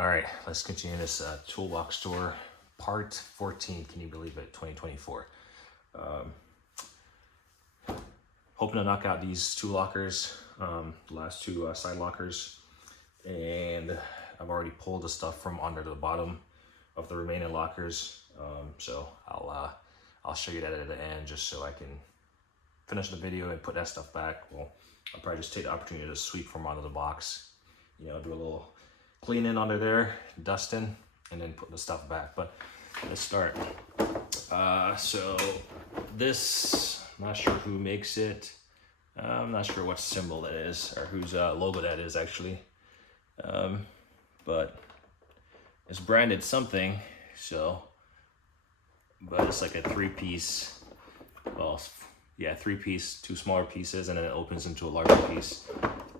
All right, let's continue this toolbox tour, part 14. Can you believe it? 2024. Hoping to knock out these two lockers, the last two side lockers, and I've already pulled the stuff from under the bottom of the remaining lockers. So I'll show you that at the end, just so I can finish the video and put that stuff back. Well, I'll probably just take the opportunity to sweep from under the box, you know, do a little cleaning under there, dusting, and then put the stuff back. But let's start. So this, I'm not sure who makes it. I'm not sure what symbol that is or whose logo that is actually. But it's branded something, so, but it's like a three-piece, well, yeah, three-piece, two smaller pieces, and then it opens into a larger piece.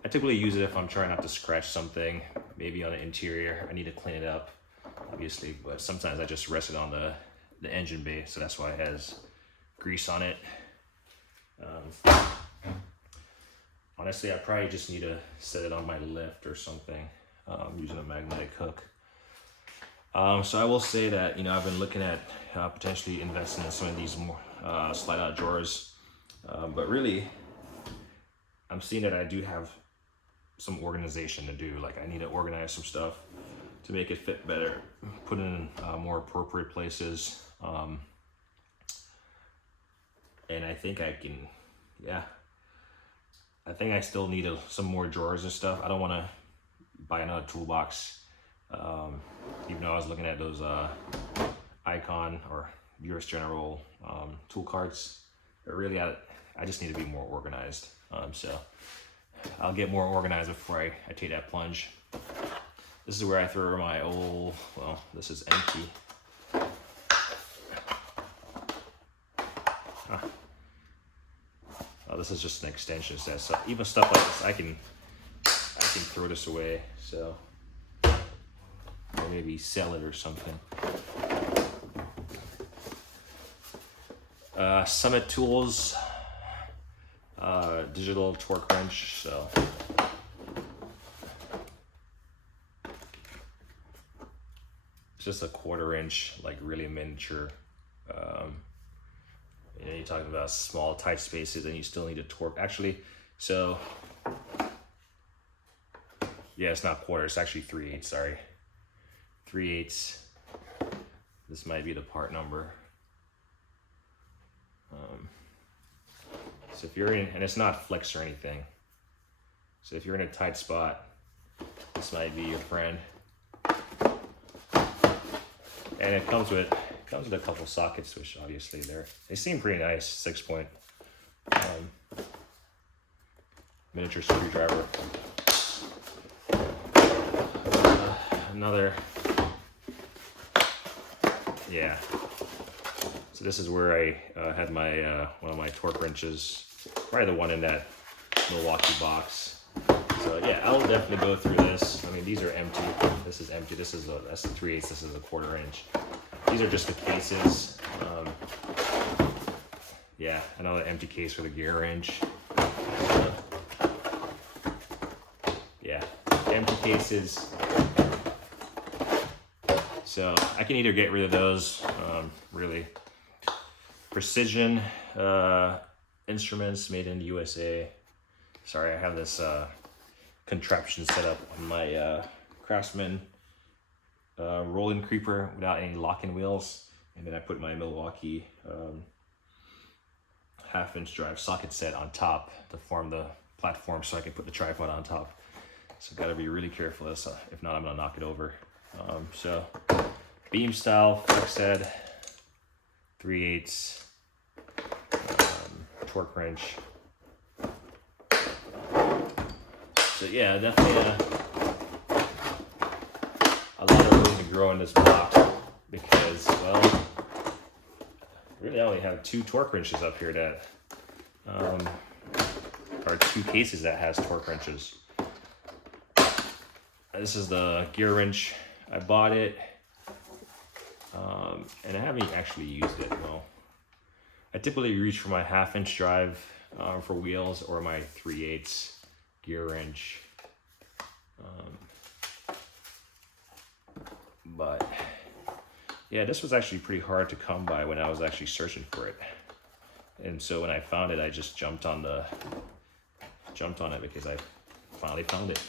I typically use it if I'm trying not to scratch something, maybe on the interior. I need to clean it up, obviously, but sometimes I just rest it on the engine bay, so that's why it has grease on it. Honestly, I probably just need to set it on my lift or something, using a magnetic hook. So I will say that, you know, I've been looking at potentially investing in some of these more slide-out drawers, but really, I'm seeing that I do have some organization to do. Like, I need to organize some stuff to make it fit better, put it in more appropriate places, and I think I can, yeah. I think I still need some more drawers and stuff. I don't want to buy another toolbox, even though I was looking at those Icon or US General tool carts. But really, I just need to be more organized. So I'll get more organized before I take that plunge. This is where I throw my old, well, this is empty. Oh, this is just an extension set. So even stuff like this, I can throw this away. So, or maybe sell it or something. Summit Tools, digital torque wrench. So it's just a 1/4 inch, like really miniature. You know, you're talking about small, tight spaces, and you still need a torque. Actually, so yeah, it's not 1/4. It's actually 3/8. Sorry, 3/8. This might be the part number. So if you're in, and it's not flex or anything. So if you're in a tight spot, this might be your friend. And it comes with a couple sockets, which obviously they seem pretty nice. 6-point miniature screwdriver. Another, yeah. So this is where I had my one of my torque wrenches, probably the one in that Milwaukee box. So yeah, I'll definitely go through this. I mean, these are empty. This is empty. This is that's 3/8. This is a 1/4 inch. These are just the cases. Yeah, another empty case for the gear wrench. Yeah, empty cases. So I can either get rid of those, really. Precision Instruments, made in the USA. Sorry, I have this contraption set up on my Craftsman rolling creeper without any locking wheels, and then I put my Milwaukee 1/2-inch drive socket set on top to form the platform so I can put the tripod on top. So gotta be really careful, if not I'm gonna knock it over. So beam style flex head, 3/8 torque wrench. So yeah, definitely a lot of room to grow in this block, because, well, really I only have 2 torque wrenches up here that are 2 cases that has torque wrenches. This is the gear wrench. I bought it, and I haven't actually used it. Well, I typically reach for my 1/2-inch drive for wheels, or my 3/8 gear wrench. Yeah, this was actually pretty hard to come by when I was actually searching for it. And so when I found it, I just jumped on it because I finally found it.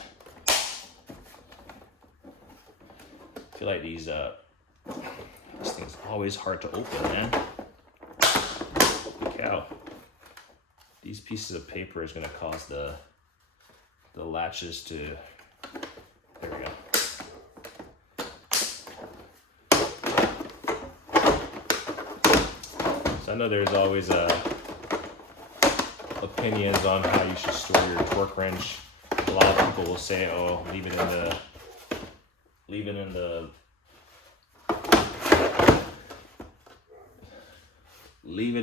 I feel like this thing's always hard to open, man. Holy cow. These pieces of paper is gonna cause the latches to, there we go. So I know there's always opinions on how you should store your torque wrench. A lot of people will say, oh, leave it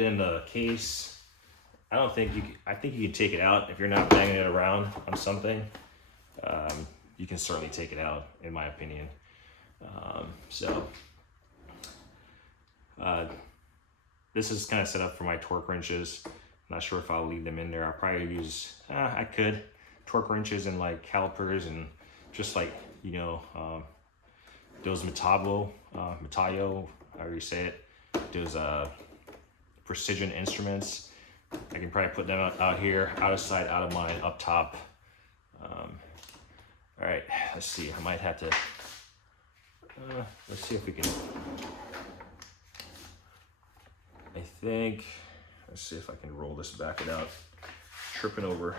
in the case. I don't think I think you can take it out if you're not banging it around on something. You can certainly take it out, in my opinion. This is kind of set up for my torque wrenches. Not sure if I'll leave them in there. I'll probably use, I could, torque wrenches and like calipers and just like, you know, those Matayo, however you say it, those precision instruments. I can probably put them out here, out of sight, out of mind, up top. All right, let's see. I might have to, let's see if we can, let's see if I can roll this back without tripping over.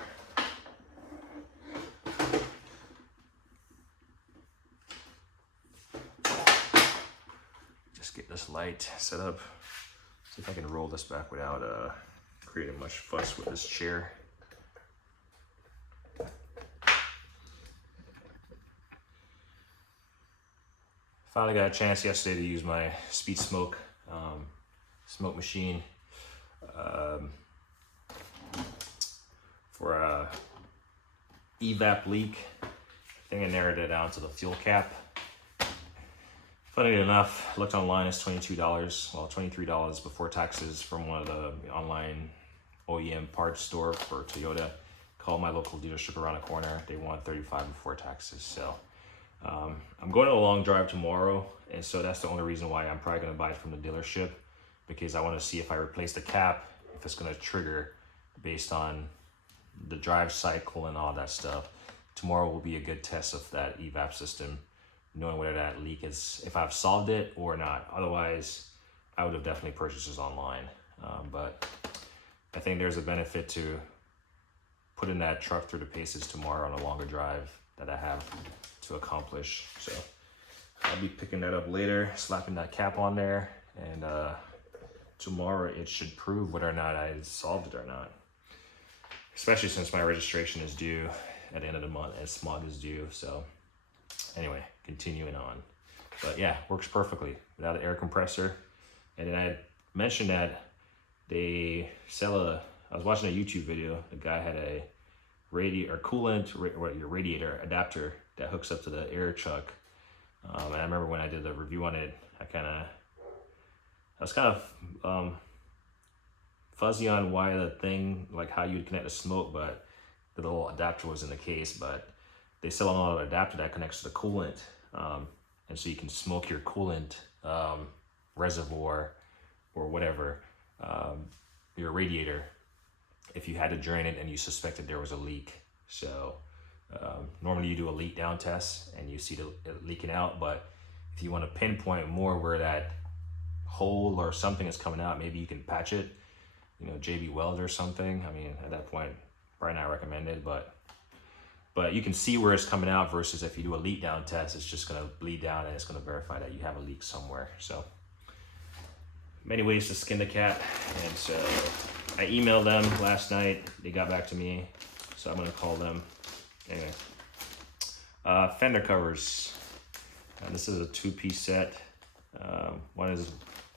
Just get this light set up. See if I can roll this back without creating much fuss with this chair. Finally got a chance yesterday to use my Speed Smoke smoke machine for a evap leak. I think I narrowed it down to the fuel cap. Funny enough, looked online, it's $22, well $23 before taxes from one of the online OEM parts store for Toyota. Called my local dealership around the corner. They want $35 before taxes. So I'm going on a long drive tomorrow, and so that's the only reason why I'm probably going to buy it from the dealership, because I want to see if I replace the cap, if it's going to trigger based on the drive cycle and all that stuff. Tomorrow will be a good test of that evap system, knowing whether that leak is, if I've solved it or not. Otherwise, I would have definitely purchased this online. But I think there's a benefit to putting that truck through the paces tomorrow on a longer drive that I have to accomplish. So I'll be picking that up later, slapping that cap on there, and tomorrow it should prove whether or not I solved it or not. Especially since my registration is due at the end of the month, and smog is due. So anyway, continuing on. But yeah, works perfectly without an air compressor. And then I mentioned that they sell I was watching a YouTube video. The guy had a your radiator adapter that hooks up to the air chuck. And I remember when I did the review on it, I was kind of fuzzy on why the thing, like how you'd connect the smoke, but the little adapter was in the case. But they sell another adapter that connects to the coolant, and so you can smoke your coolant reservoir or whatever, your radiator, if you had to drain it and you suspected there was a leak. So normally you do a leak down test and you see it leaking out, but if you want to pinpoint more where that hole or something is coming out, maybe you can patch it, you know, JB Weld or something. I mean, at that point, probably not recommended, but you can see where it's coming out, versus if you do a leak down test, it's just going to bleed down and it's going to verify that you have a leak somewhere. So many ways to skin the cat. And so I emailed them last night. They got back to me, so I'm going to call them. Anyway, fender covers. This is a 2-piece set. One of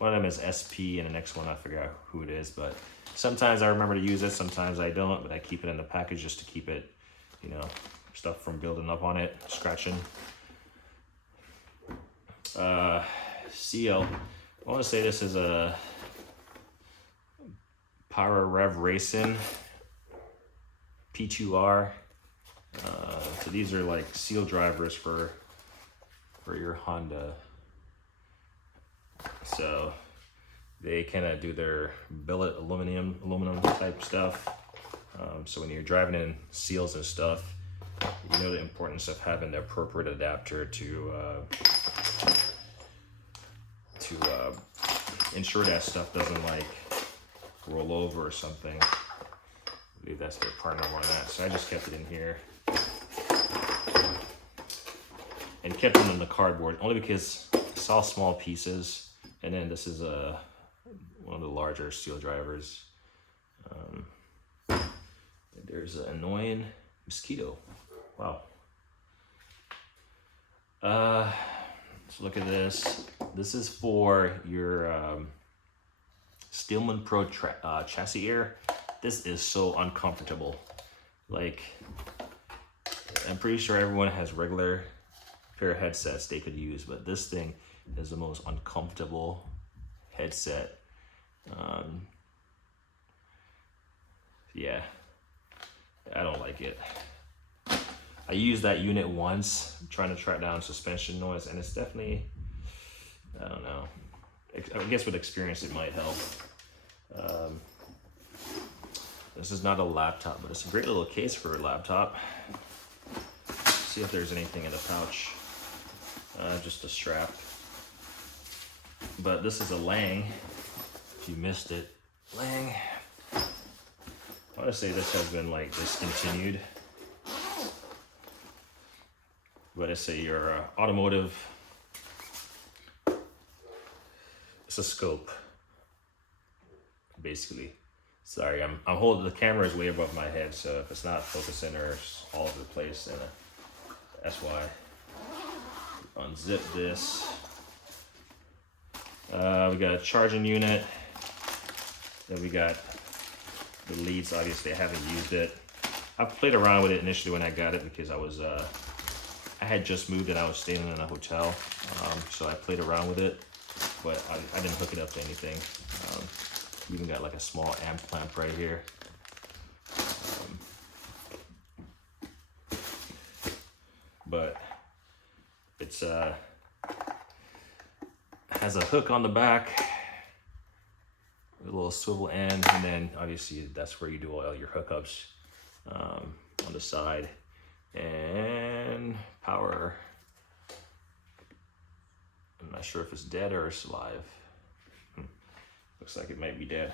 them is SP, and the next one I forgot who it is, but sometimes I remember to use it, sometimes I don't, but I keep it in the package just to keep it, you know, stuff from building up on it, scratching. Seal. I want to say this is a Power Rev Racing P2R. So these are like seal drivers for your Honda. So they kind of do their billet aluminum type stuff. So when you're driving in seals and stuff, you know the importance of having the appropriate adapter to ensure that stuff doesn't like roll over or something. I believe that's their partner on that. So I just kept it in here and kept it in the cardboard only because it's all small pieces. And then this is one of the larger steel drivers. There's an annoying mosquito. Wow. Let's look at this. This is for your Steelman Pro chassis air. This is so uncomfortable. Like, I'm pretty sure everyone has regular pair of headsets they could use, but this thing is the most uncomfortable headset. Yeah, I don't like it. I used that unit once trying to track down suspension noise, and it's definitely, I don't know. I guess with experience it might help. This is not a laptop, but it's a great little case for a laptop. See if there's anything in the pouch. Just a strap. But this is a Lang. If you missed it, Lang. I want to say this has been like discontinued. But it's your automotive. It's a scope, basically. Sorry, I'm holding the camera is way above my head, so if it's not focusing or it's all over the place, then that's why. Unzip this. We got a charging unit. Then we got the leads. Obviously, I haven't used it. I played around with it initially when I got it because I had just moved and I was staying in a hotel, so I played around with it, but I didn't hook it up to anything. Even got like a small amp clamp right here. But it's has a hook on the back, a little swivel end, and then obviously that's where you do all your hookups on the side. And power. I'm not sure if it's dead or it's alive. Looks like it might be dead.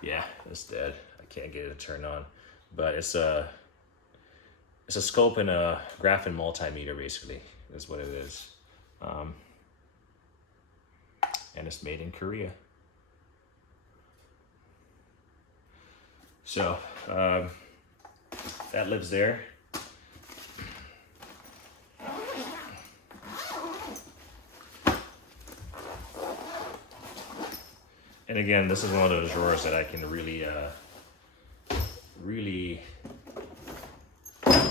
Yeah, it's dead. I can't get it to turn on. But it's a scope and a graphene multimeter, basically, is what it is. And it's made in Korea. So that lives there. And again, this is one of those drawers that I can really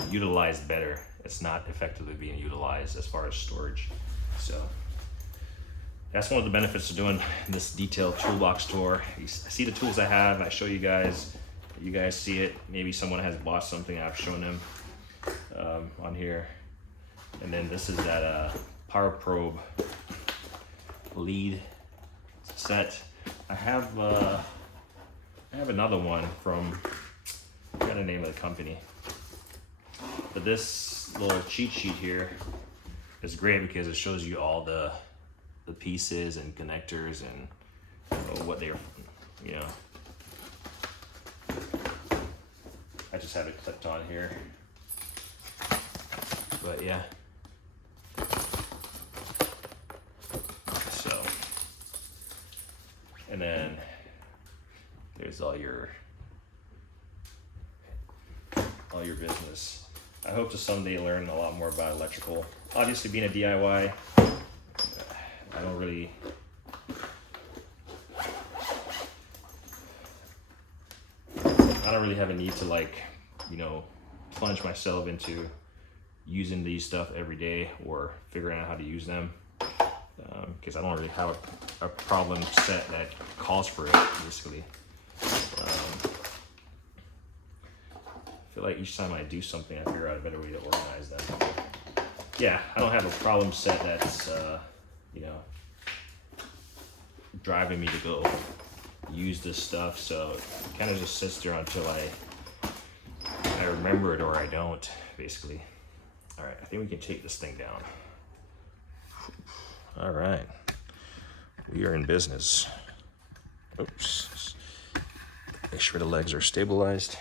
utilize better. It's not effectively being utilized as far as storage. So that's one of the benefits of doing this detailed toolbox tour. You see the tools I have, I show you guys. You guys see it. Maybe someone has bought something I've shown them on here. And then this is that Power Probe lead set. I have another one from, I forgot the name of the company. But this little cheat sheet here is great because it shows you all the pieces and connectors and what they're, you know. I just have it clipped on here. But yeah. So, and then there's all your business. I hope to someday learn a lot more about electrical. Obviously, being a DIY, I don't really have a need to, like, you know, plunge myself into using these stuff every day or figuring out how to use them, because I don't really have a problem set that calls for it, basically. feel like each time I do something, I figure out a better way to organize them. Yeah, I don't have a problem set that's, you know, driving me to go use this stuff. So it kind of just sits there until I remember it or I don't, basically. All right, I think we can take this thing down. All right, we are in business. Oops. Make sure the legs are stabilized.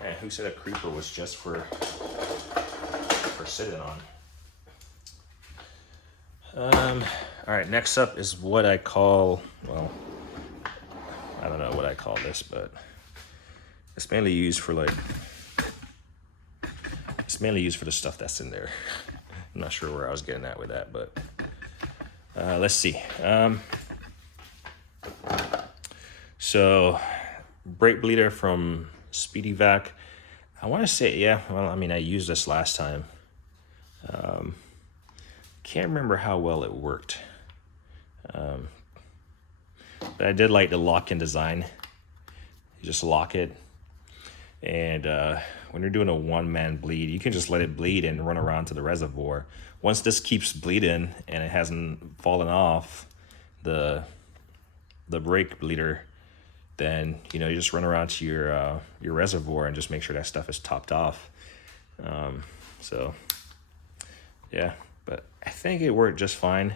Man, who said a creeper was just for sitting on? All right, next up is what I call, well, I don't know what I call this, but it's mainly used for the stuff that's in there. I'm not sure where I was getting at with that, but let's see. So brake bleeder from Speedy Vac. I want to say, yeah, well, I mean, I used this last time. Can't remember how well it worked. But I did like the lock-in design. You just lock it. And when you're doing a one-man bleed, you can just let it bleed and run around to the reservoir. Once this keeps bleeding and it hasn't fallen off the brake bleeder, then you just run around to your reservoir and just make sure that stuff is topped off. So yeah, but I think it worked just fine.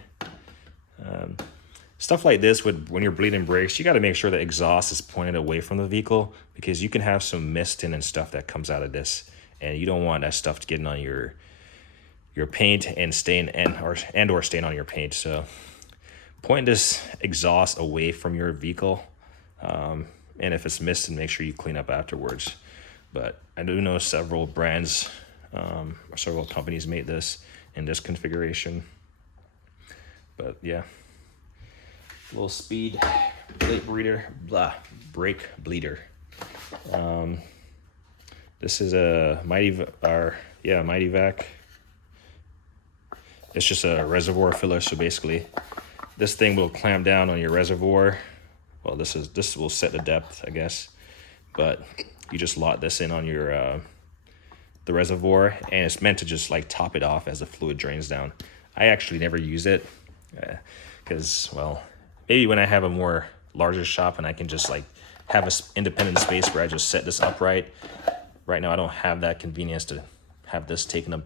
Stuff like this, when you're bleeding brakes, you got to make sure the exhaust is pointed away from the vehicle, because you can have some misting and stuff that comes out of this, and you don't want that stuff getting on your paint and stain or stain on your paint. So point this exhaust away from your vehicle, and if it's misting, make sure you clean up afterwards. But I do know several brands or several companies made this in this configuration. But yeah, little speed brake bleeder. This is a Mighty Vac. It's just a reservoir filler. So basically, this thing will clamp down on your reservoir. Well, this will set the depth, I guess. But you just lock this in on your the reservoir, and it's meant to just like top it off as the fluid drains down. I actually never use it because, well, maybe when I have a more larger shop and I can just like have an independent space where I just set this upright. Right now I don't have that convenience to have this taking up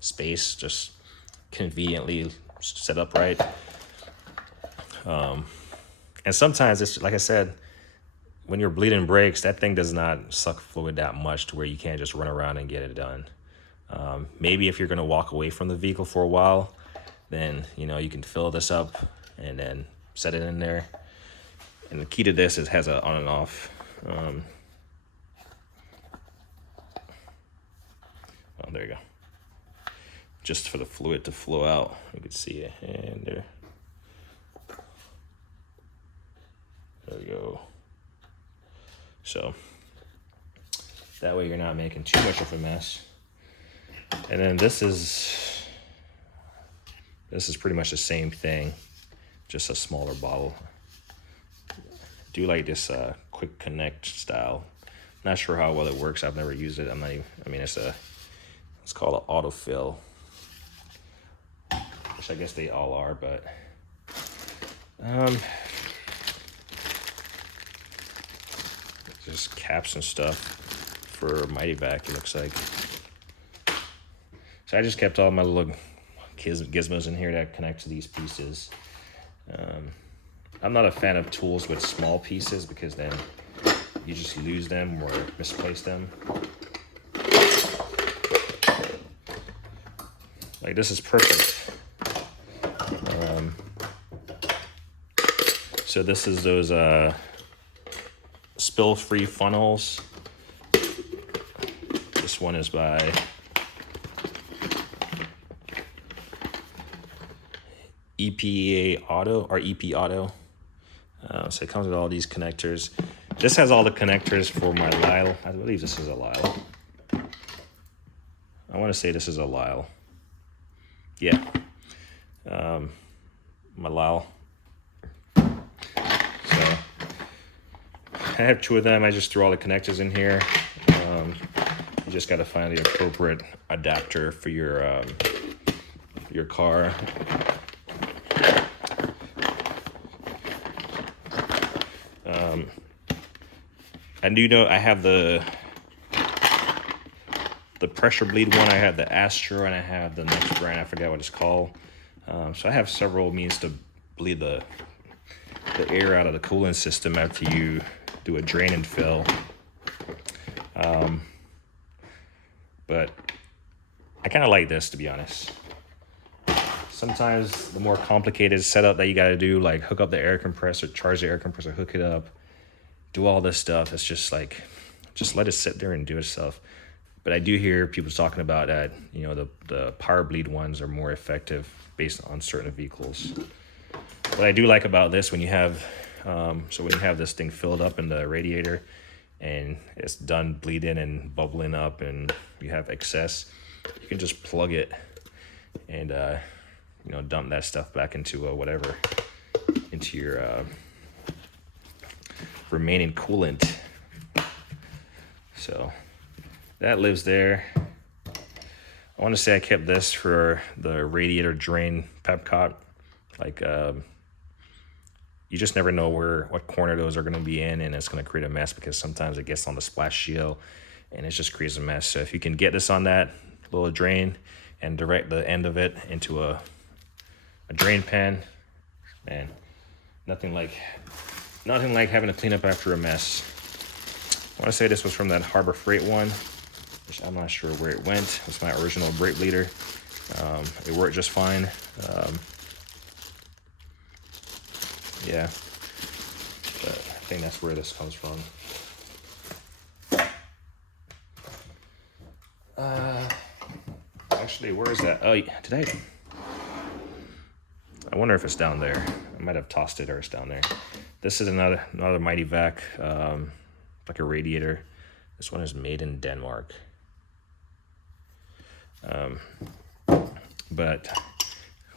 space, just conveniently set upright. And sometimes it's, like I said, when you're bleeding brakes, that thing does not suck fluid that much to where you can't just run around and get it done. Maybe if you're going to walk away from the vehicle for a while, then you can fill this up and then set it in there. And the key to this is it has an on and off. Oh, there you go. Just for the fluid to flow out. You can see it. And there. There we go. So that way you're not making too much of a mess. And then this is pretty much the same thing, just a smaller bottle. I do like this quick connect style. Not sure how well it works. I've never used it. It's called an autofill, which I guess they all are, but just caps and stuff for Mighty Vac, it looks like. So I just kept all my little gizmos in here that connect to these pieces. I'm not a fan of tools with small pieces because then you just lose them or misplace them. Like this is perfect. So this is those spill-free funnels. This one is by EPA Auto or EP Auto. So it comes with all these connectors. This has all the connectors for my Lyle. I believe this is a Lyle. I want to say this is a Lyle. Yeah. Malal. So I have 2 of them. I just threw all the connectors in here. You just got to find the appropriate adapter for your car. I do know I have the pressure bleed one. I have the Astro, and I have the next brand. I forget what it's called. So I have several means to bleed the air out of the coolant system after you do a drain and fill. But I kind of like this, to be honest. Sometimes the more complicated setup that you got to do, like hook up the air compressor, charge the air compressor, hook it up, do all this stuff, it's just like, just let it sit there and do itself. But I do hear people talking about that, you know, the power bleed ones are more effective based on certain vehicles. What I do like about this, when you have, so when you have this thing filled up in the radiator and it's done bleeding and bubbling up and you have excess, you can just plug it and, you know, dump that stuff back into whatever, into your remaining coolant. So that lives there. I want to say I kept this for the radiator drain Pepcot. Like, you just never know what corner those are going to be in, and it's going to create a mess because sometimes it gets on the splash shield and it just creates a mess. So if you can get this on that little drain and direct the end of it into a drain pan, man, nothing like having to clean up after a mess. I want to say this was from that Harbor Freight one, which I'm not sure where it went. It's my original brake bleeder. It worked just fine. Yeah, but I think that's where this comes from. Actually, where is that? Oh, did I wonder if it's down there. I might have tossed it, or it's down there. This is another Mighty Vac, like a radiator. This one is made in Denmark. But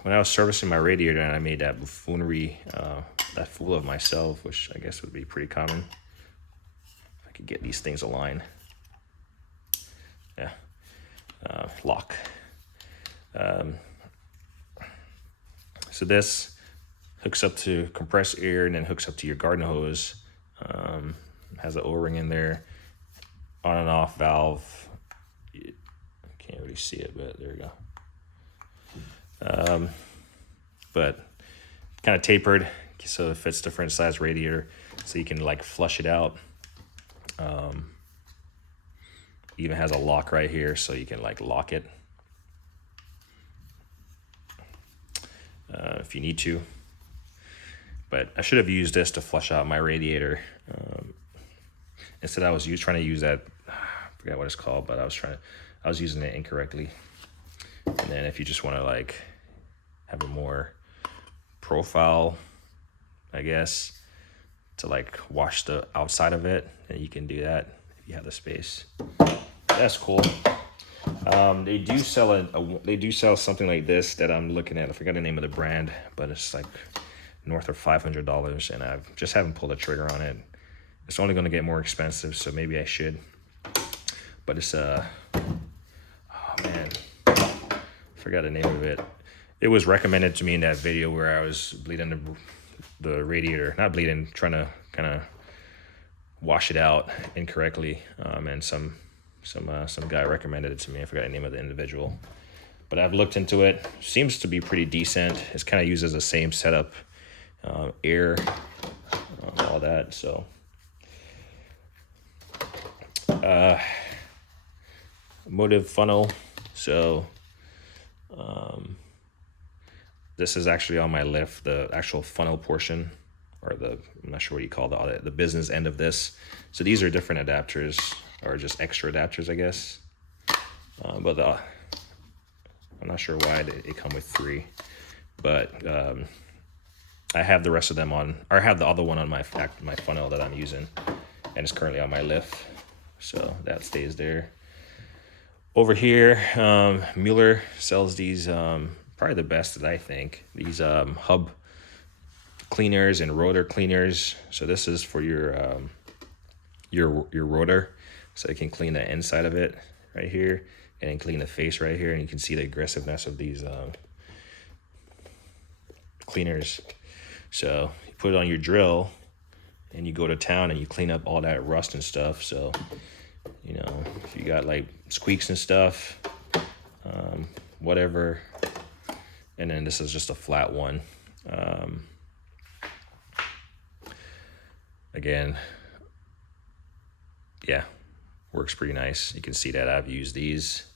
when I was servicing my radiator and I made that buffoonery, that fool of myself, which I guess would be pretty common, if I could get these things aligned. Yeah, lock. So this hooks up to compressed air and then hooks up to your garden hose. Has an O-ring in there, on and off valve. Can't really see it, but there you go. But kind of tapered, so it fits different size radiator, so you can like flush it out. Even has a lock right here, so you can like lock it if you need to. But I should have used this to flush out my radiator. Instead, I was trying to use that. I forgot what it's called, but I was using it incorrectly. And then if you just want to like have a more profile, I guess, to like wash the outside of it, and you can do that if you have the space. That's cool. They do sell something like this that I'm looking at. I forgot the name of the brand, but it's like north of $500, and I just haven't pulled the trigger on it. It's only going to get more expensive, so maybe I should. But it's oh man, forgot the name of it. It was recommended to me in that video where I was bleeding the radiator, not bleeding, trying to kind of wash it out incorrectly. And some guy recommended it to me. I forgot the name of the individual, but I've looked into it. Seems to be pretty decent. It's kind of uses the same setup, air, all that. So motive funnel. So this is actually on my lift, the actual funnel portion, or I'm not sure what you call the business end of this. So these are different adapters, or just extra adapters, I guess. But I'm not sure why they come with 3. But I have the rest of them on, or I have the other one on my funnel that I'm using, and it's currently on my lift. So that stays there. Over here, Mueller sells these, probably the best that I think. These hub cleaners and rotor cleaners. So this is for your rotor, so you can clean the inside of it right here, and then clean the face right here, and you can see the aggressiveness of these cleaners. So you put it on your drill, and you go to town and you clean up all that rust and stuff. So, you know, if you got like squeaks and stuff, whatever. And then this is just a flat one. Again, yeah, works pretty nice. You can see that I've used these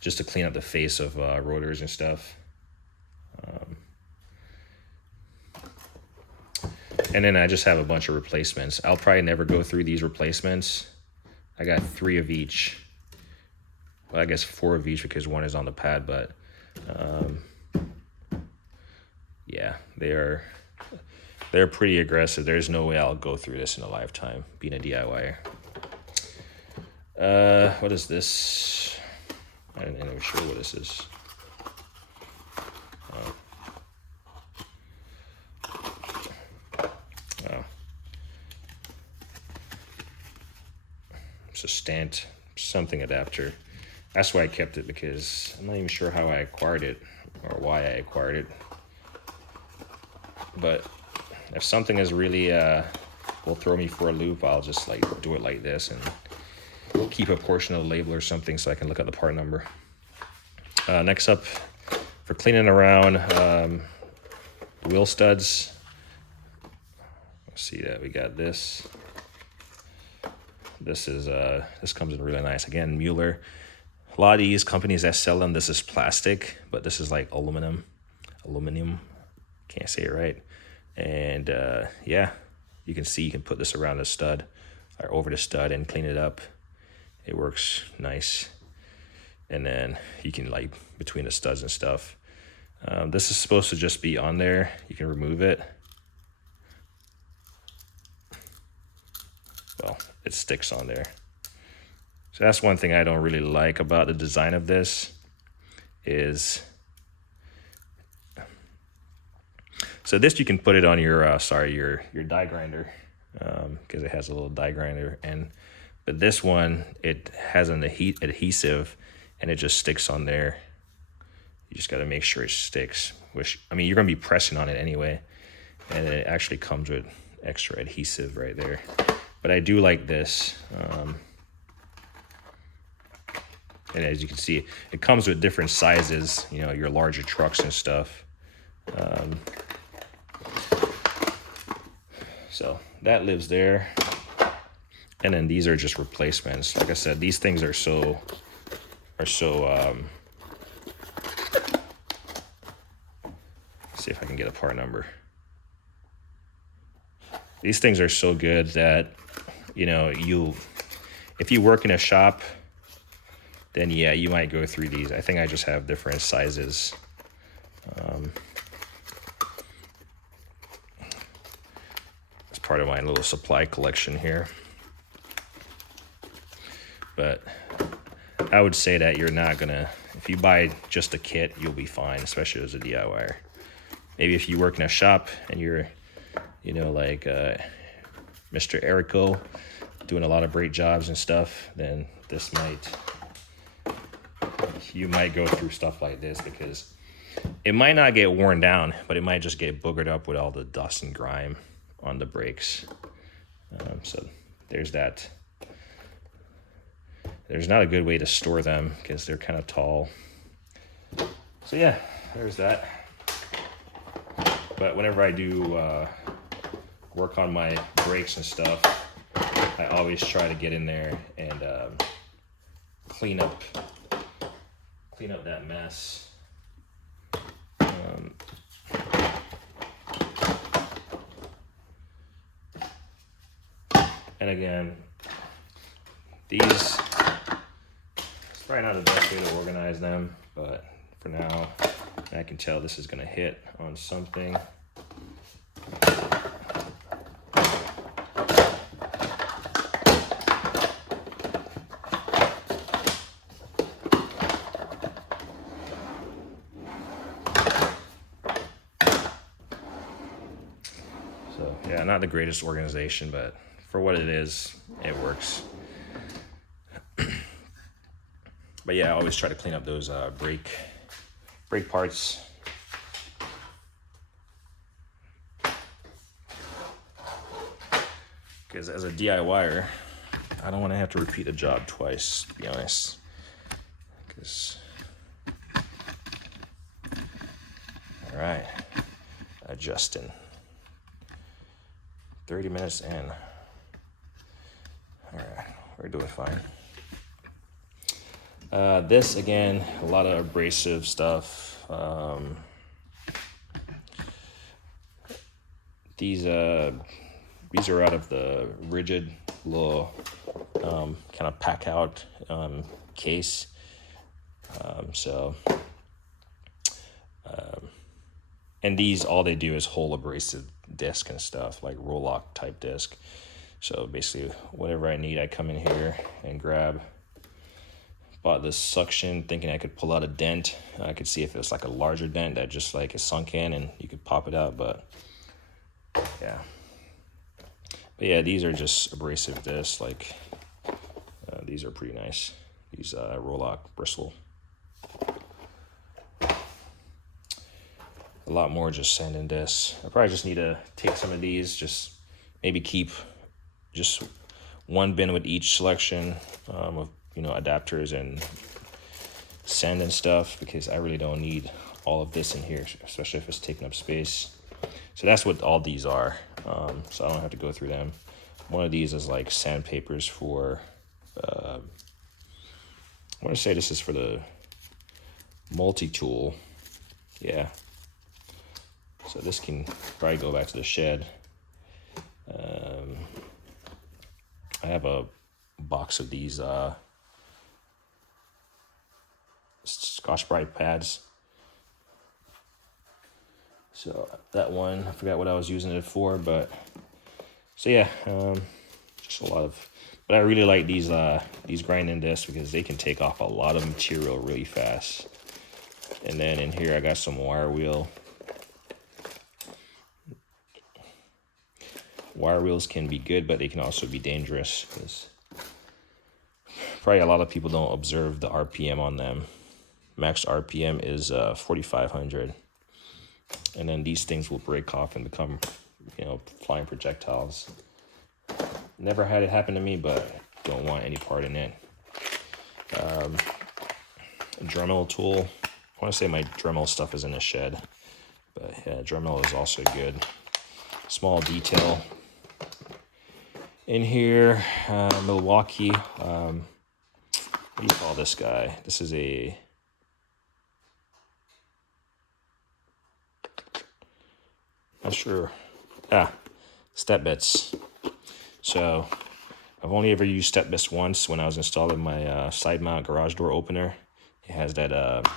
just to clean up the face of rotors and stuff. And then I just have a bunch of replacements. I'll probably never go through these replacements. I got 3 of each. Well, I guess 4 of each because one is on the pad, but yeah, they're pretty aggressive. There's no way I'll go through this in a lifetime being a DIYer. What is this? I'm not even sure what this is. It's a stant something adapter. That's why I kept it, because I'm not even sure how I acquired it or why I acquired it. But if something is really will throw me for a loop, I'll just like do it like this and keep a portion of the label or something so I can look at the part number. Next up, for cleaning around wheel studs. Let's see that we got this. This comes in really nice. Again, Mueller. A lot of these companies that sell them, this is plastic, but this is like aluminum. Can't say it right. And yeah, you can see you can put this around the stud or over the stud and clean it up. It works nice. And then you can like between the studs and stuff. This is supposed to just be on there. You can remove it. Well, it sticks on there. So that's one thing I don't really like about the design of this is, so this you can put it on your your die grinder, because it has a little die grinder, but this one, it has an adhesive and it just sticks on there. You just got to make sure it sticks, which, I mean, you're going to be pressing on it anyway, and it actually comes with extra adhesive right there. But I do like this. And as you can see, it comes with different sizes, you know, your larger trucks and stuff. So that lives there. And then these are just replacements. Like I said, these things are so see if I can get a part number. These things are so good that, you know, if you work in a shop, then yeah, you might go through these. I think I just have different sizes. It's part of my little supply collection here. But I would say that you're not gonna, if you buy just a kit, you'll be fine, especially as a DIYer. Maybe if you work in a shop and you're, you know, like Mr. Erico, doing a lot of brake jobs and stuff, then you might go through stuff like this, because it might not get worn down, but it might just get boogered up with all the dust and grime on the brakes. So there's that. There's not a good way to store them because they're kind of tall. So yeah, there's that. But whenever I do work on my brakes and stuff, I always try to get in there and clean up that mess. And again, these, it's probably not the best way to organize them, but for now, I can tell this is going to hit on something. Yeah, not the greatest organization, but for what it is, it works. But yeah, I always try to clean up those brake parts. Because as a DIYer, I don't want to have to repeat the job twice, to be honest. Because, all right, adjusting. 30 minutes in. All right, we're doing fine. This, again, a lot of abrasive stuff. These are out of the Rigid little kind of pack out case. And these, all they do is whole abrasive disc and stuff, like Roloc type disc. So basically, whatever I need, I come in here and grab. Bought this suction thinking I could pull out a dent. I could see if it was like a larger dent that just like is sunk in and you could pop it out, but yeah. But yeah, these are just abrasive discs. Like these are pretty nice. These Roloc Bristle. A lot more just sanding discs. I probably just need to take some of these, just maybe keep just one bin with each selection of adapters and sand and stuff, because I really don't need all of this in here, especially if it's taking up space. So that's what all these are. So I don't have to go through them. One of these is like sandpapers for, I want to say this is for the multi-tool. Yeah. So this can probably go back to the shed. I have a box of these Scotch-Brite pads. So that one, I forgot what I was using it for, but so yeah, just a lot of. But I really like these grinding discs because they can take off a lot of material really fast. And then in here I got some wire wheel. Wire wheels can be good, but they can also be dangerous because probably a lot of people don't observe the RPM on them. Max RPM is 4,500. And then these things will break off and become, flying projectiles. Never had it happen to me, but don't want any part in it. A Dremel tool. I want to say my Dremel stuff is in the shed, but yeah, Dremel is also good. Small detail in here. Milwaukee. What do you call this guy? This is a. Not sure. Step bits. So I've only ever used step bits once when I was installing my side mount garage door opener. It has that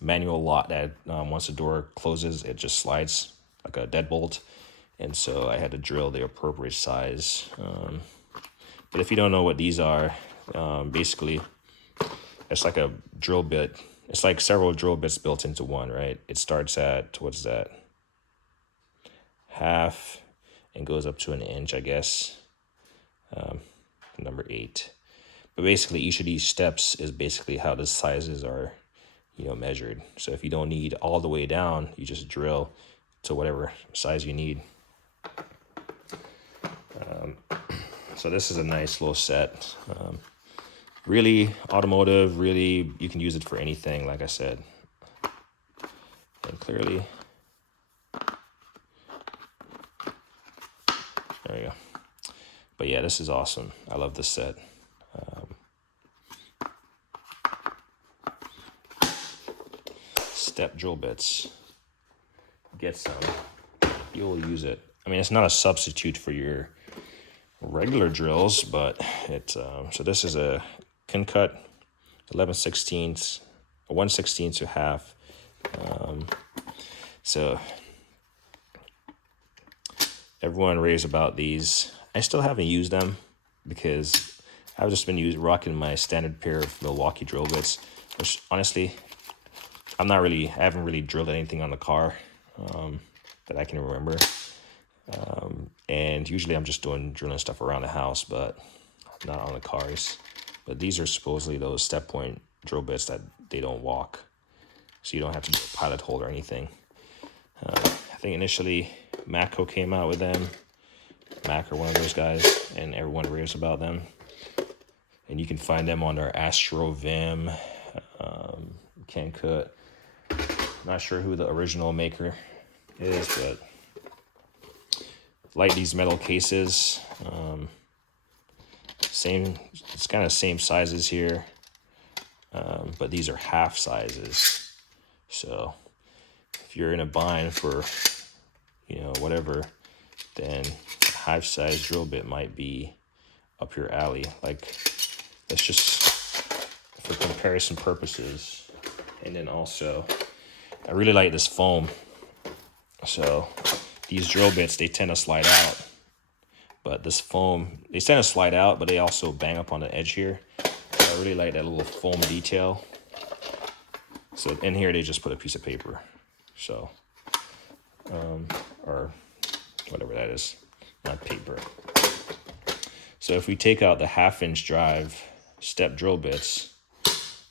manual lock that once the door closes, it just slides like a deadbolt. And so I had to drill the appropriate size. But if you don't know what these are, basically it's like a drill bit. It's like several drill bits built into one, right? It starts at, what's that? Half and goes up to an inch, I guess. Number 8. But basically each of these steps is basically how the sizes are, measured. So if you don't need all the way down, you just drill to whatever size you need. So this is a nice little set. Really automotive, really, you can use it for anything, like I said. And clearly, there you go. But yeah, this is awesome. I love this set. Step drill bits. Get some. You'll use it. I mean, it's not a substitute for your regular drills, but it's so this is a Kincut 11/16, a 1/16 to half. So everyone raves about these. I still haven't used them because I've just been rocking my standard pair of Milwaukee drill bits, which honestly, I haven't really drilled anything on the car that I can remember. And usually I'm just doing drilling stuff around the house, but not on the cars. But these are supposedly those step point drill bits that they don't walk, so you don't have to do a pilot hole or anything. I think initially Matco came out with them. Mac are one of those guys, and everyone raves about them. And you can find them on their Astro Vim, Cancun. Not sure who the original maker is, but like these metal cases. It's kind of same sizes here, but these are half sizes. So if you're in a bind for, whatever, then a half size drill bit might be up your alley. Like, that's just for comparison purposes. And then also, I really like this foam. So these drill bits, they tend to slide out. But this foam, they tend to slide out, but they also bang up on the edge here. So I really like that little foam detail. So in here, they just put a piece of paper. So, or whatever that is, not paper. So if we take out the 1/2-inch drive step drill bits,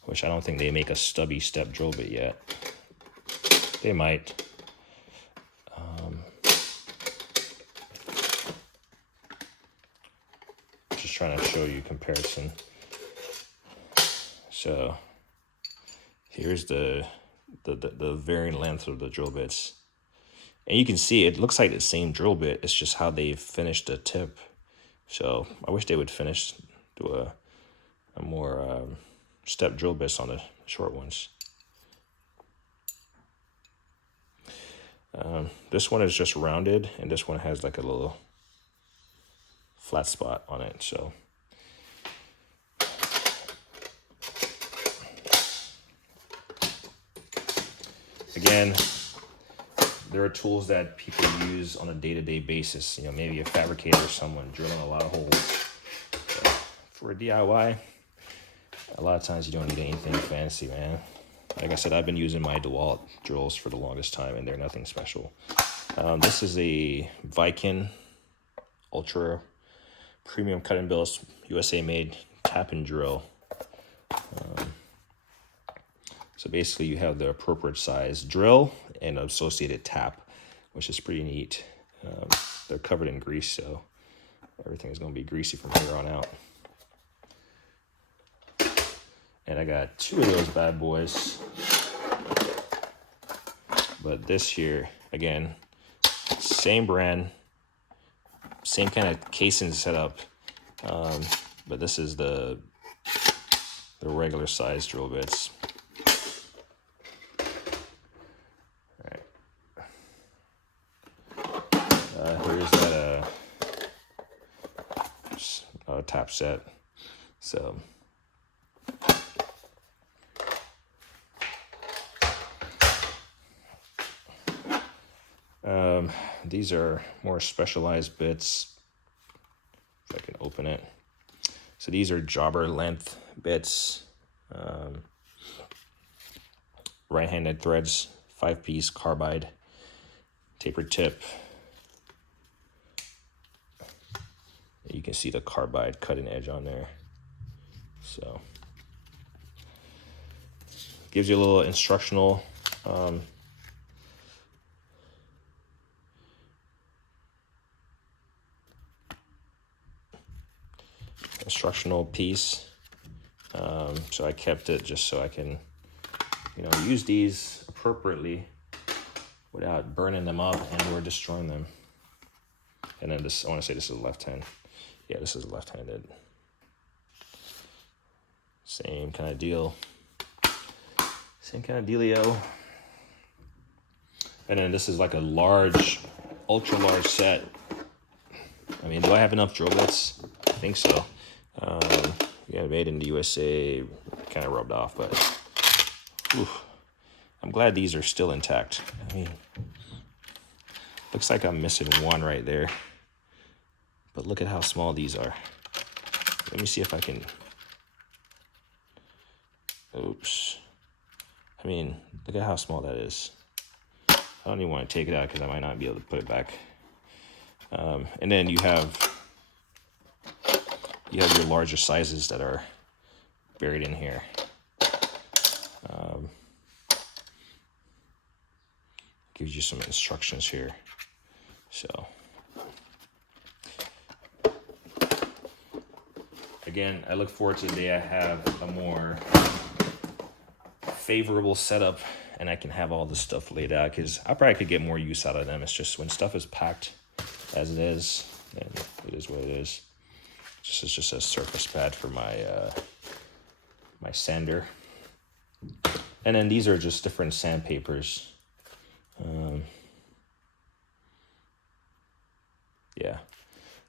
which I don't think they make a stubby step drill bit yet. They might. Just trying to show you comparison. So here's the varying length of the drill bits. And you can see it looks like the same drill bit. It's just how they finished the tip. So I wish they would do a more step drill bits on the short ones. This one is just rounded, and this one has like a little flat spot on it. So again, there are tools that people use on a day-to-day basis. Maybe a fabricator or someone drilling a lot of holes. But for a DIY, a lot of times you don't need anything fancy, man. Like I said, I've been using my DeWalt drills for the longest time, and they're nothing special. This is a Viking Ultra Premium Cut and Bills USA made tap and drill. So basically you have the appropriate size drill and associated tap, which is pretty neat. They're covered in grease, so everything is going to be greasy from here on out. And I got 2 of those bad boys. But this here, again, same brand, same kind of casing setup. But this is the regular size drill bits. Here's that tap set. So these are more specialized bits. If I can open it. So these are jobber length bits. Right-handed threads, 5-piece carbide, tapered tip. You can see the carbide cutting edge on there. So gives you a little instructional piece. So I kept it just so I can, use these appropriately without burning them up and or destroying them. And then this, I want to say this is left hand. Yeah, this is left-handed. Same kind of deal. Same kind of dealio. And then this is like a large, ultra large set. I mean, do I have enough drill bits? I think so. Yeah, made in the USA, kind of rubbed off, but I'm glad these are still intact. I mean, looks like I'm missing one right there. But look at how small these are. Let me see if I can... Oops. I mean, look at how small that is. I don't even want to take it out because I might not be able to put it back. And then you have your larger sizes that are buried in here. Gives you some instructions here. So again, I look forward to the day I have a more favorable setup and I can have all this stuff laid out, because I probably could get more use out of them. It's just when stuff is packed as it is, then it is what it is. It's just a surface pad for my my sander. And then these are just different sandpapers. Yeah,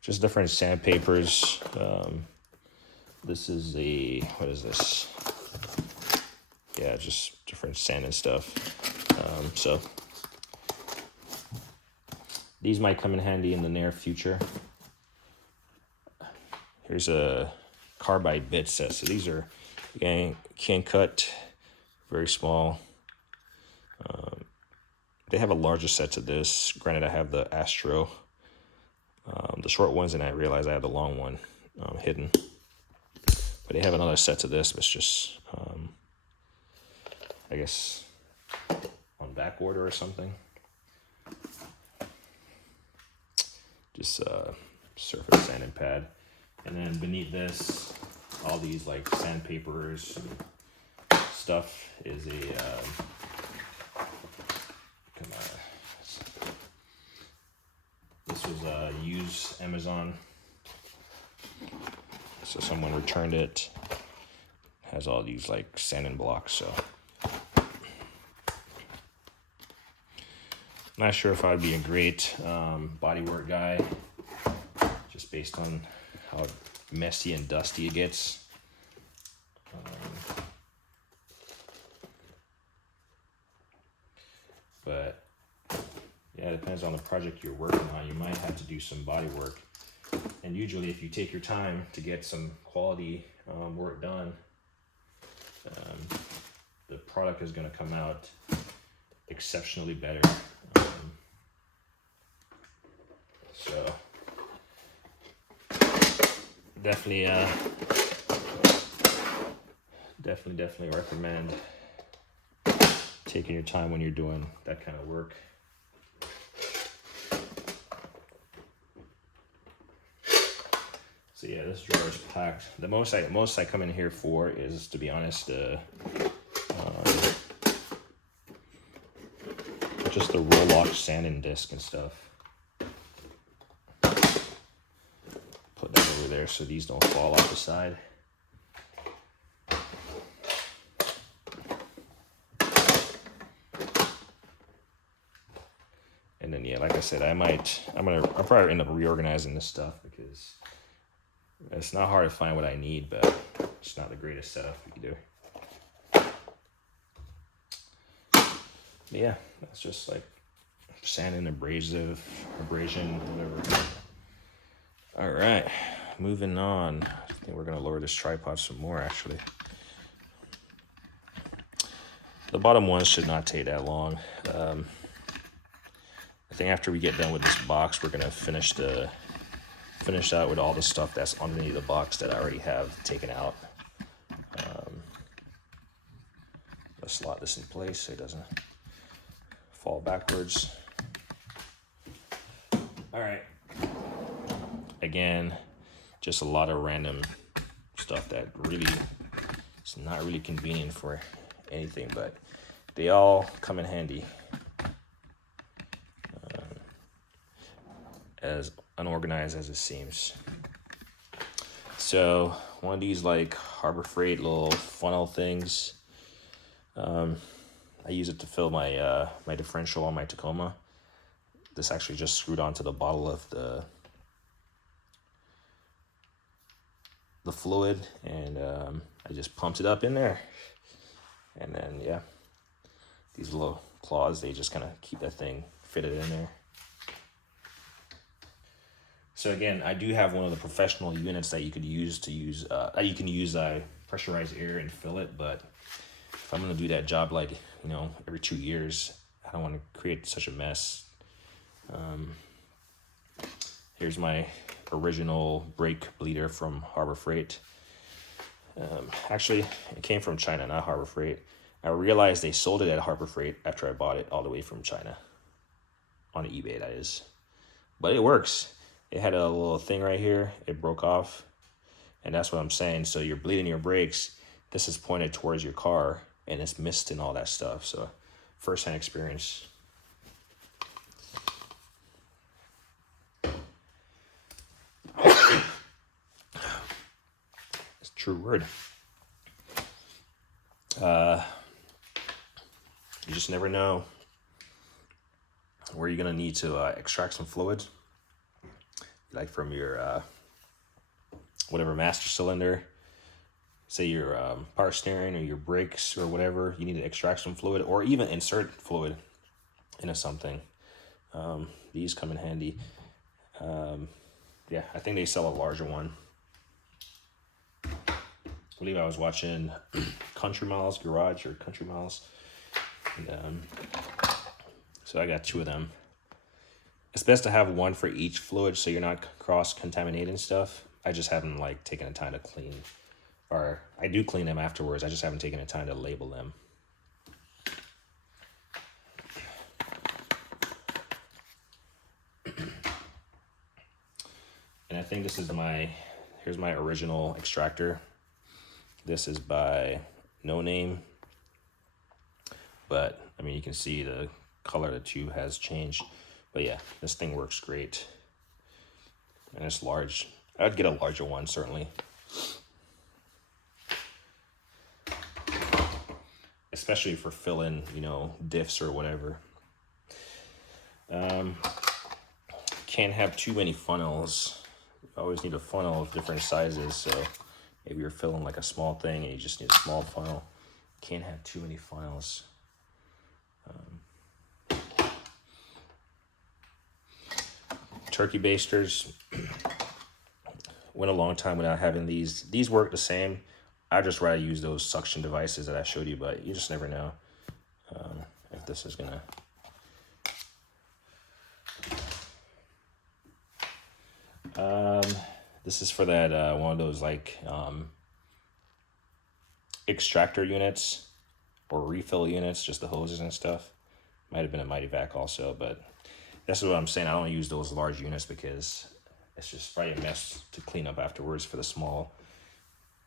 just different sandpapers. This is what is this? Yeah, just different sand and stuff. So these might come in handy in the near future. Here's a carbide bit set. So these are, again, can cut, very small. They have a larger set to this. Granted, I have the Astro, the short ones, and I realize I have the long one hidden. But they have another set to this, but it's just, I guess, on back order or something. Just surface sanding pad. And then beneath this, all these like sandpapers and stuff is this was a used Amazon. So someone returned it. Has all these like sanding blocks. So not sure if I'd be a great bodywork guy, just based on how messy and dusty it gets. But yeah, it depends on the project you're working on. You might have to do some body work. And usually if you take your time to get some quality work done, the product is going to come out exceptionally better. So definitely recommend taking your time when you're doing that kind of work. So yeah, this drawer is packed. The most I come in here for is, to be honest, just the Rolox sanding disc and stuff. Put that over there so these don't fall off the side. And then yeah, like I said, I'll probably end up reorganizing this stuff, because it's not hard to find what I need, but it's not the greatest setup you can do. But yeah, that's just like sanding, abrasion, whatever. All right, moving on. I think we're gonna lower this tripod some more, actually. The bottom ones should not take that long. I think after we get done with this box, we're gonna finish out with all the stuff that's underneath the box that I already have taken out. Let's slot this in place so it doesn't fall backwards. All right. Again, just a lot of random stuff that really is not really convenient for anything, but they all come in handy. As unorganized as it seems. So one of these like Harbor Freight little funnel things, I use it to fill my my differential on my Tacoma. This actually just screwed onto the bottle of the fluid, and I just pumped it up in there, and then yeah, these little claws, they just kind of keep that thing fitted in there. So again, I do have one of the professional units that you could use pressurized air and fill it, but if I'm gonna do that job like, every 2 years, I don't want to create such a mess. Here's my original brake bleeder from Harbor Freight. Actually, it came from China, not Harbor Freight. I realized they sold it at Harbor Freight after I bought it all the way from China. On eBay, that is. But it works. It had a little thing right here. It broke off. And that's what I'm saying. So you're bleeding your brakes. This is pointed towards your car. And it's mist and all that stuff. So first-hand experience. It's a true word. You just never know where you're gonna need to extract some fluid, like from your whatever master cylinder, say your power steering or your brakes or whatever. You need to extract some fluid, or even insert fluid into something. These come in handy. Yeah, I think they sell a larger one. I believe I was watching Country Miles Garage or Country Miles. And, so I got 2 of them. It's best to have one for each fluid so you're not cross-contaminating stuff. I just haven't like taken the time to clean, or I do clean them afterwards. I just haven't taken the time to label them. And I think this is here's my original extractor. This is by No Name. But, I mean, you can see the color of the tube has changed. But yeah, this thing works great. And it's large. I'd get a larger one, certainly. Especially for filling, you know, diffs or whatever. Can't have too many funnels. You always need a funnel of different sizes. So if you're filling like a small thing and you just need a small funnel, can't have too many funnels. Turkey basters. Went a long time without having these. These work the same. I just rather use those suction devices that I showed you, but you just never know if this is gonna. This is for that one of those like extractor units or refill units, just the hoses and stuff. Might have been a Mighty Vac also, but that's what I'm saying. I don't use those large units because it's just probably a mess to clean up afterwards for the small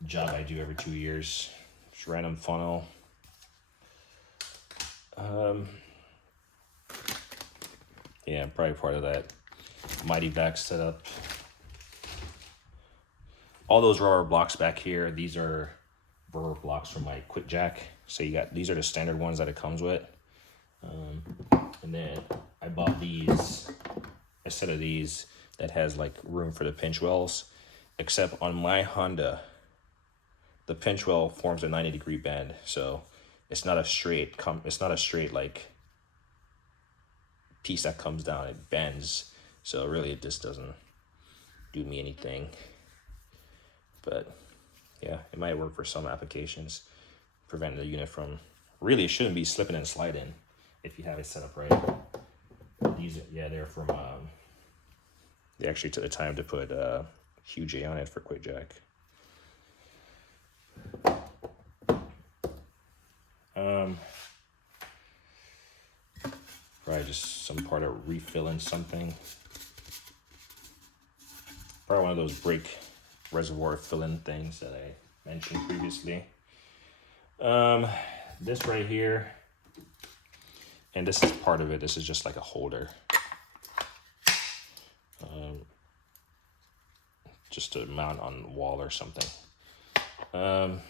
job I do every 2 years. Just random funnel. Yeah, probably part of that Mighty Vac setup. All those rubber blocks back here, these are rubber blocks from my Quick Jack. So you got, these are the standard ones that it comes with. And then I bought these, a set of these that has like room for the pinch wells, except on my Honda, the pinch well forms a 90-degree bend. So it's not a straight, like piece that comes down, it bends. So really it just doesn't do me anything. But yeah, it might work for some applications, prevent the unit from, really it shouldn't be slipping and sliding if you have it set up right. These, yeah, they're from, they actually took the time to put Huge A on it for Quick Jack. Probably just some part of refilling something. Probably one of those brake reservoir filling things that I mentioned previously. This right here, and this is part of it. This is just like a holder. Just to mount on the wall or something. And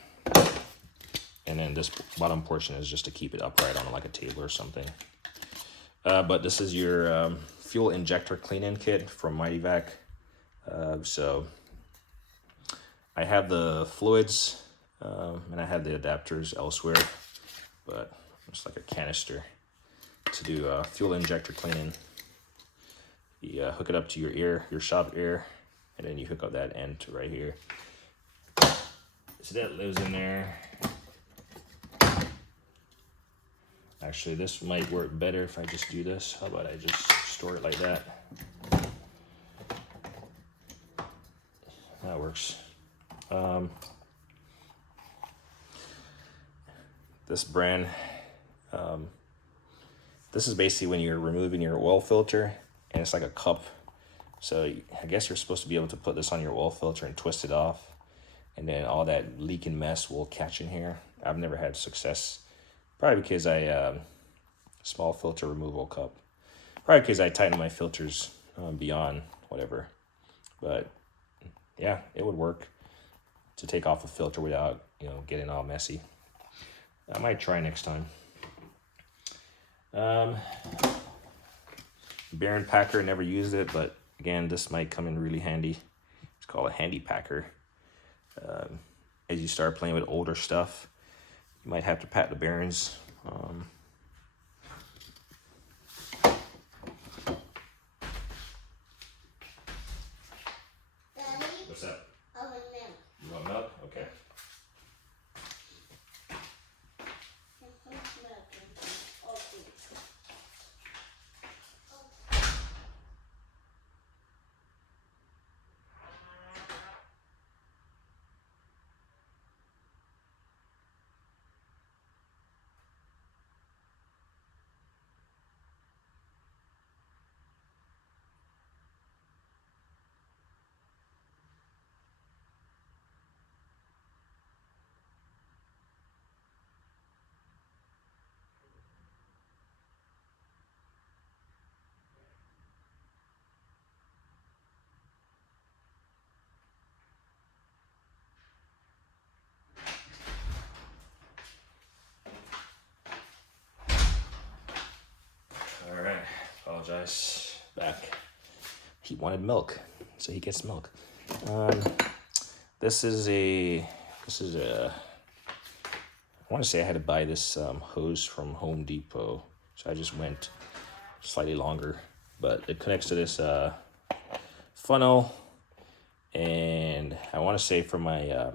then this bottom portion is just to keep it upright on like a table or something. But this is your fuel injector cleaning kit from Mighty Vac. So I have the fluids and I have the adapters elsewhere, but it's like a canister to do fuel injector cleaning. You hook it up to your ear, your shop ear, and then you hook up that end to right here. So that lives in there. Actually, this might work better if I just do this. How about I just store it like that? that works. This brand, this is basically when you're removing your oil filter, and it's like a cup. So I guess you're supposed to be able to put this on your oil filter and twist it off, and then all that leaking mess will catch in here. I've never had success, probably because small filter removal cup. Probably because I tighten my filters beyond whatever. But yeah, it would work to take off a filter without, getting all messy. I might try next time. Baron Packer, never used it, but again, this might come in really handy. It's called a handy packer. As you start playing with older stuff, you might have to pat the bearings. What's that? I want milk. You want milk? Okay. Alright, apologize. Back. He wanted milk, so he gets milk. This is a, I want to say I had to buy this hose from Home Depot, so I just went slightly longer, but it connects to this funnel, and I want to say for my,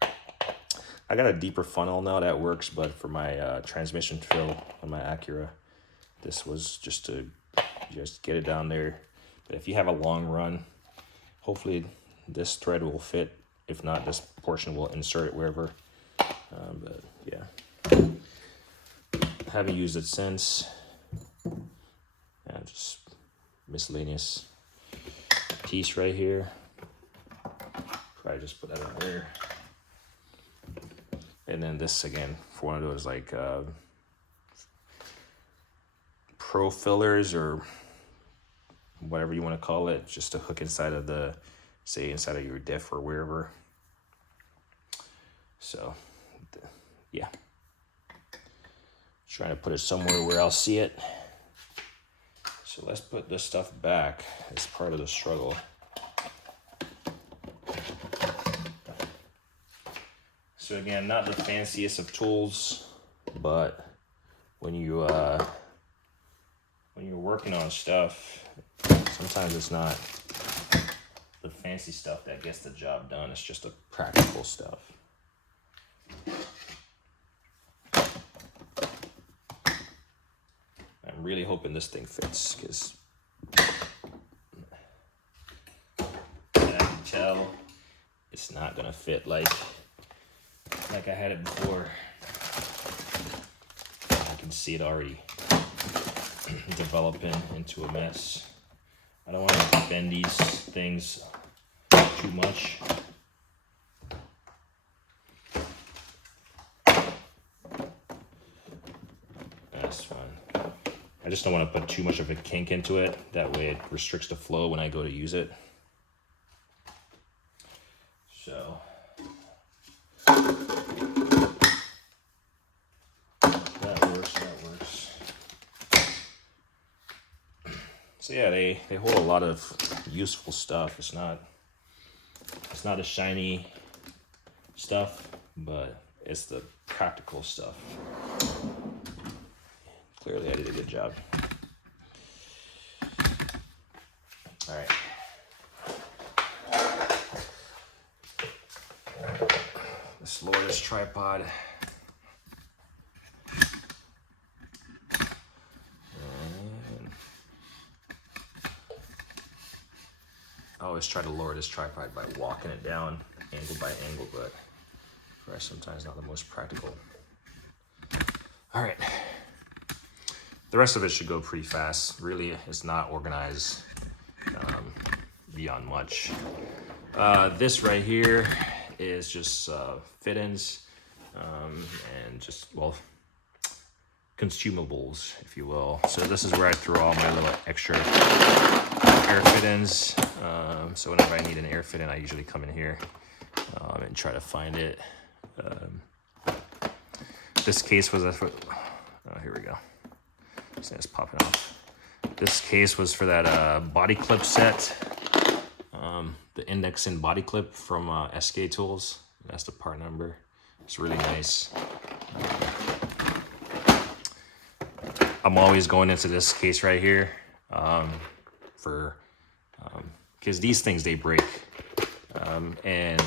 I got a deeper funnel now that works, but for my transmission fill on my Acura, this was just to get it down there. But if you have a long run, hopefully this thread will fit. If not, this portion will insert it wherever. But yeah, haven't used it since. Just miscellaneous piece right here. Probably just put that on there. And then this again for one of those like pro fillers or whatever you want to call it, just to hook inside of the, say inside of your diff or wherever. So yeah, trying to put it somewhere where I'll see it. So let's put this stuff back as part of the struggle. So again, not the fanciest of tools, but when you're working on stuff, sometimes it's not the fancy stuff that gets the job done. It's just the practical stuff. I'm really hoping this thing fits, because I can tell it's not gonna fit like I had it before. I can see it already developing into a mess. I don't want to bend these things too much. That's fine. I just don't want to put too much of a kink into it. That way it restricts the flow when I go to use it. So that works. So yeah, they hold a lot of useful stuff. It's not the shiny stuff, but it's the practical stuff. Clearly I did a good job. All right. Let's lower this tripod. I always try to lower this tripod by walking it down angle by angle, but sometimes not the most practical. All right. The rest of it should go pretty fast. Really, it's not organized beyond much. This right here is just fit-ins and just, well, consumables, if you will. So this is where I throw all my little extra air fit-ins. So whenever I need an air fit-in, I usually come in here and try to find it. This case was here we go. This thing's popping off. This case was for that body clip set. The index and body clip from SK Tools. That's the part number. It's really nice. I'm always going into this case right here because these things, they break. And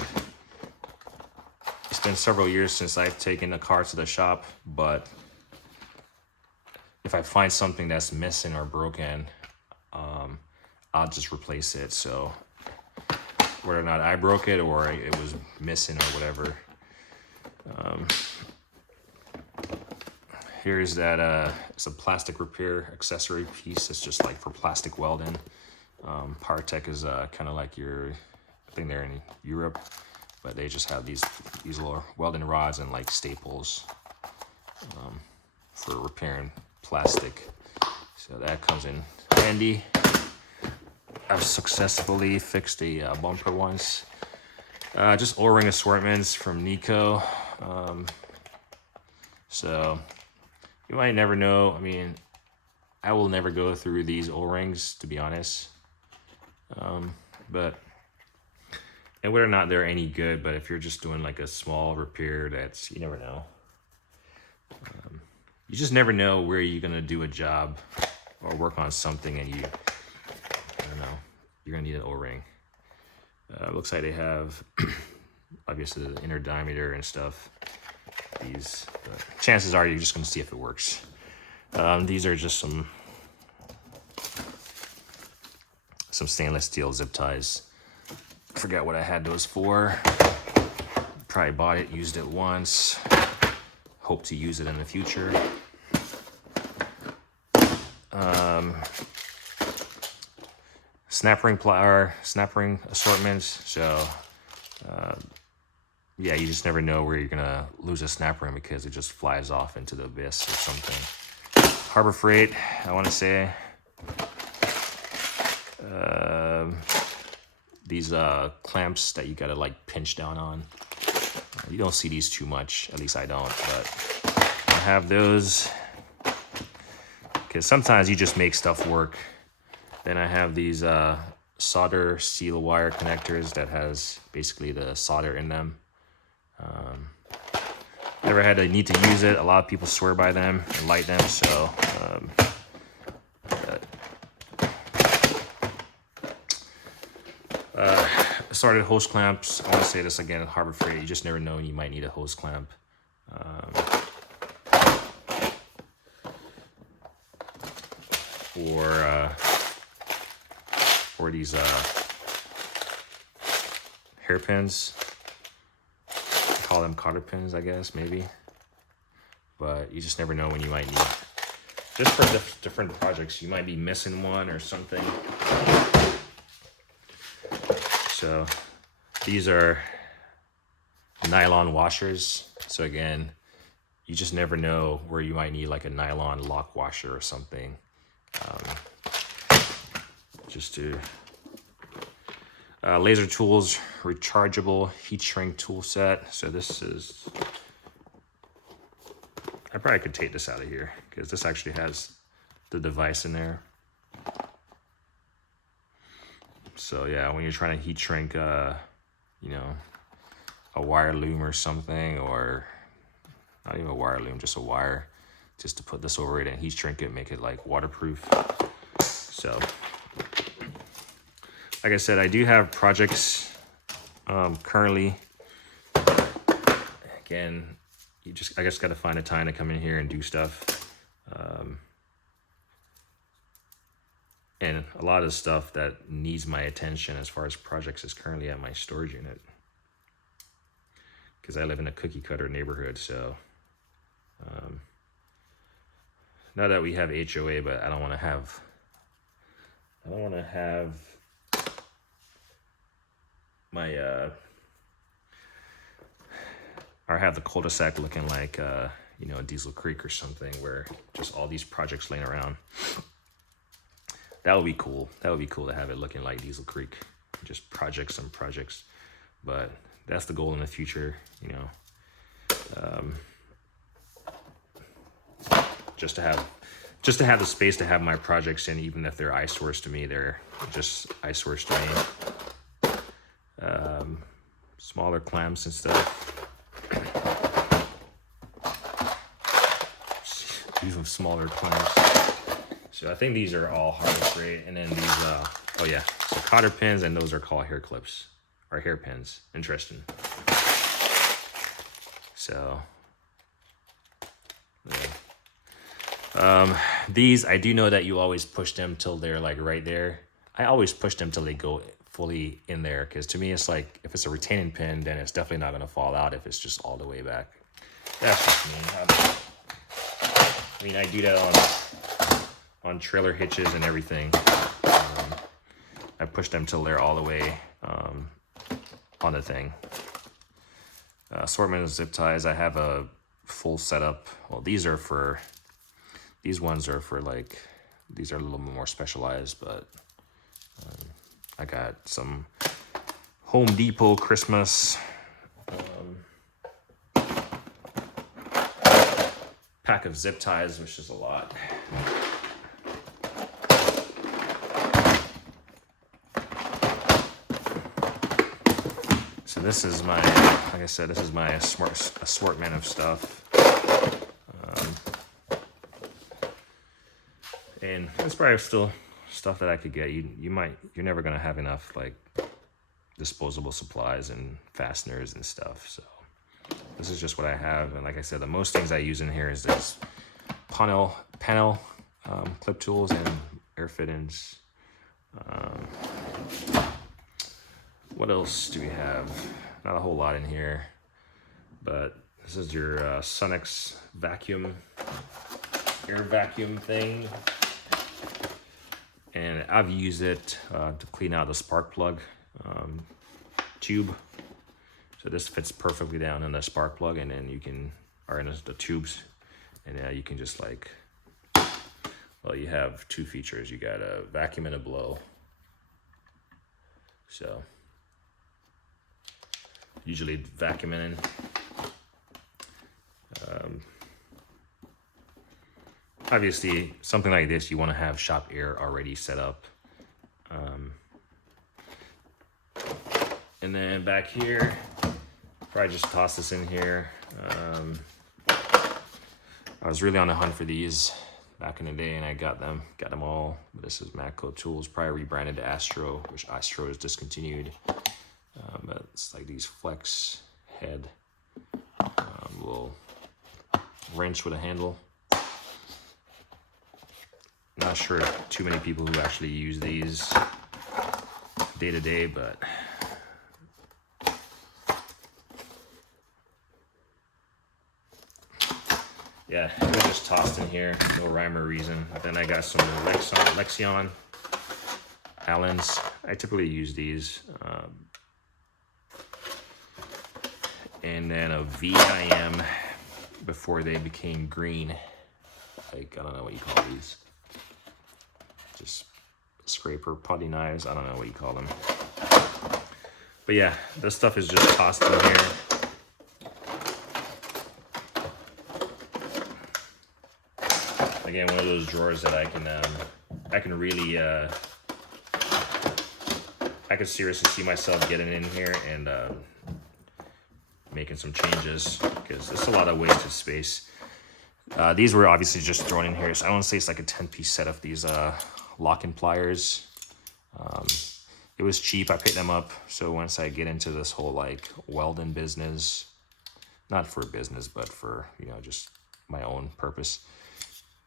it's been several years since I've taken a car to the shop, but if I find something that's missing or broken, I'll just replace it. So whether or not I broke it or it was missing or whatever. Here's that, it's a plastic repair accessory piece. It's just like for plastic welding. PowerTech is kind of like I think they're in Europe, but they just have these little welding rods and like staples for repairing plastic. So that comes in handy. I've successfully fixed a bumper once. Just O-ring assortments from Nico. So you might never know. I mean, I will never go through these O-rings, to be honest. But and whether or not they're any good, but if you're just doing like a small repair, you never know. You just never know where you're gonna do a job or work on something, and I don't know, you're gonna need an O-ring. Looks like they have obviously the inner diameter and stuff. These, but chances are you're just gonna see if it works. These are just some stainless steel zip ties. Forget what I had those for. Probably bought it, used it once. Hope to use it in the future. Snap ring assortments. So yeah, you just never know where you're gonna lose a snap ring because it just flies off into the abyss or something. Harbor Freight, I want to say. These clamps that you gotta like pinch down on. You don't see these too much, at least I don't, but I have those because sometimes you just make stuff work. Then I have these solder seal wire connectors that has basically the solder in them. Never had a need to use it. A lot of people swear by them and like them, so started hose clamps. I want to say this again at Harbor Freight. You just never know when you might need a hose clamp. Or these hairpins. I call them cotter pins, I guess, maybe. But you just never know when you might need. Just for different projects, you might be missing one or something. So these are nylon washers. So again, you just never know where you might need like a nylon lock washer or something. Just to Laser Tools rechargeable heat shrink tool set. So this is, I probably could take this out of here because this actually has the device in there. So yeah, when you're trying to heat shrink, you know, a wire loom or something, or not even a wire loom, just a wire, just to put this over it and heat shrink it, make it like waterproof. So, like I said, I do have projects currently. Again, I just got to find a time to come in here and do stuff. And a lot of stuff that needs my attention as far as projects is currently at my storage unit. Because I live in a cookie cutter neighborhood, so not that we have HOA, but I don't want to have my or have the cul-de-sac looking like you know, Diesel Creek or something, where just all these projects laying around. That would be cool. That would be cool to have it looking like Diesel Creek, just projects and projects. But that's the goal in the future, you know. Just to have the space to have my projects in, even if they're eyesores to me, they're just eyesores to me. Smaller clamps and stuff. Even smaller clamps. So I think these are all harvest grade, and then these oh yeah, so cotter pins, and those are called hair clips or hairpins. Interesting. So yeah. These, I do know that you always push them till they're like right there. I always push them till they go fully in there, because to me it's like, if it's a retaining pin, then it's definitely not going to fall out if it's just all the way back. That's just me. I mean, I do that on trailer hitches and everything. I push them till they're all the way on the thing. Assortment of zip ties. I have a full setup. Well, these ones are for like, these are a little more specialized, but I got some Home Depot Christmas pack of zip ties, which is a lot. So this is my, like I said, this is my assortment of stuff. And there's probably still stuff that I could get. You're never gonna have enough like disposable supplies and fasteners and stuff. So this is just what I have. And like I said, the most things I use in here is this panel clip tools and air fittings. What else do we have? Not a whole lot in here, but this is your Sunex vacuum, air vacuum thing. And I've used it to clean out the spark plug tube. So this fits perfectly down in the spark plug, and then you can, or in the tubes, and you can just like, well, you have two features. You got a vacuum and a blow. So usually vacuuming in. Obviously, something like this, you want to have shop air already set up. And then back here, probably just toss this in here. I was really on the hunt for these back in the day, and I got them all. But this is Matco Tools, probably rebranded to Astro, which Astro is discontinued. But it's like these flex head little wrench with a handle. Not sure too many people who actually use these day to day, but yeah, it was just tossed in here, no rhyme or reason. Then I got some Lexion Allens. I typically use these. And then a VIM before they became green. Like, I don't know what you call these. Just scraper, putty knives. I don't know what you call them. But yeah, this stuff is just tossed in here. Again, one of those drawers that I can really, I could seriously see myself getting in here and making some changes, because it's a lot of wasted space. These were obviously just thrown in here, so I want to say it's like a 10-piece set of these lock-in pliers. It was cheap. I picked them up, so once I get into this whole like welding business, not for business, but for, you know, just my own purpose,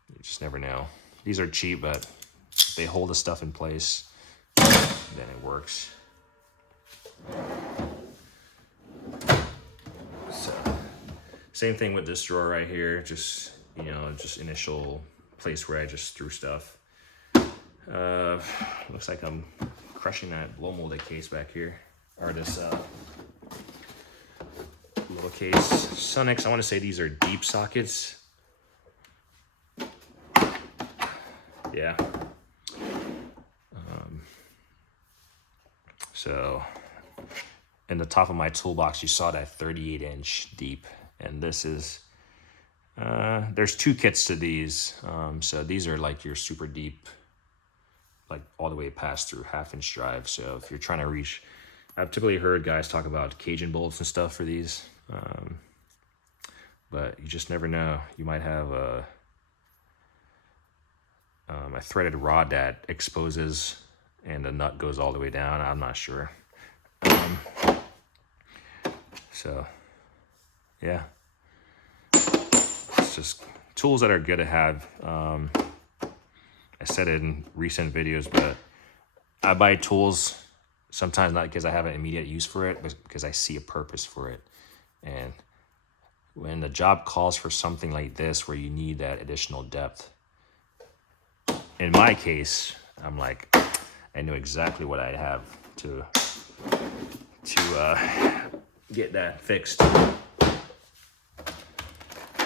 you just never know. These are cheap, but they hold the stuff in place, then it works. So, same thing with this drawer right here, just, you know, just initial place where I just threw stuff. Looks like I'm crushing that blow molded case back here, or this little case. Sonix, I want to say these are deep sockets. Yeah. So in the top of my toolbox, you saw that 38-inch deep, and this is, there's 2 kits to these. So these are like your super deep, like all the way past through 1/2-inch drive. So if you're trying to reach, I've typically heard guys talk about Cajun bolts and stuff for these. But you just never know. You might have a threaded rod that exposes and the nut goes all the way down. I'm not sure. So, yeah. It's just tools that are good to have. I said it in recent videos, but I buy tools sometimes not because I have an immediate use for it, but because I see a purpose for it. And when the job calls for something like this where you need that additional depth, in my case, I'm like, I know exactly what I'd have to get that fixed.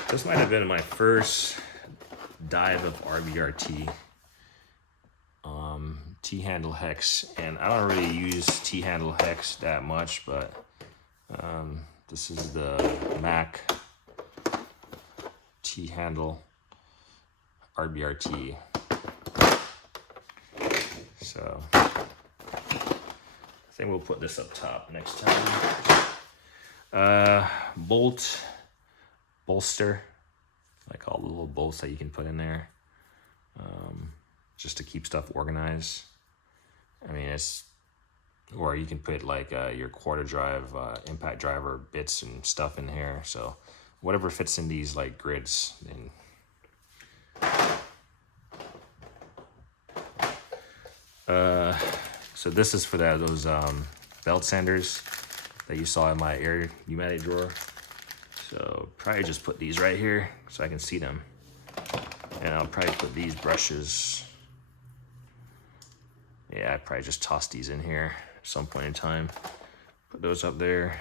This might have been my first dive of RBRT, T-handle hex, and I don't really use T-handle hex that much, but this is the Mac T-handle RBRT. So I think we'll put this up top next time. Bolster, like all the little bolts that you can put in there, just to keep stuff organized. I mean, or you can put like your quarter drive, impact driver bits and stuff in here. So whatever fits in these like grids. So this is for those belt sanders that you saw in my air pneumatic drawer. So probably just put these right here so I can see them. And I'll probably put these brushes. Yeah, I'd probably just toss these in here at some point in time. Put those up there.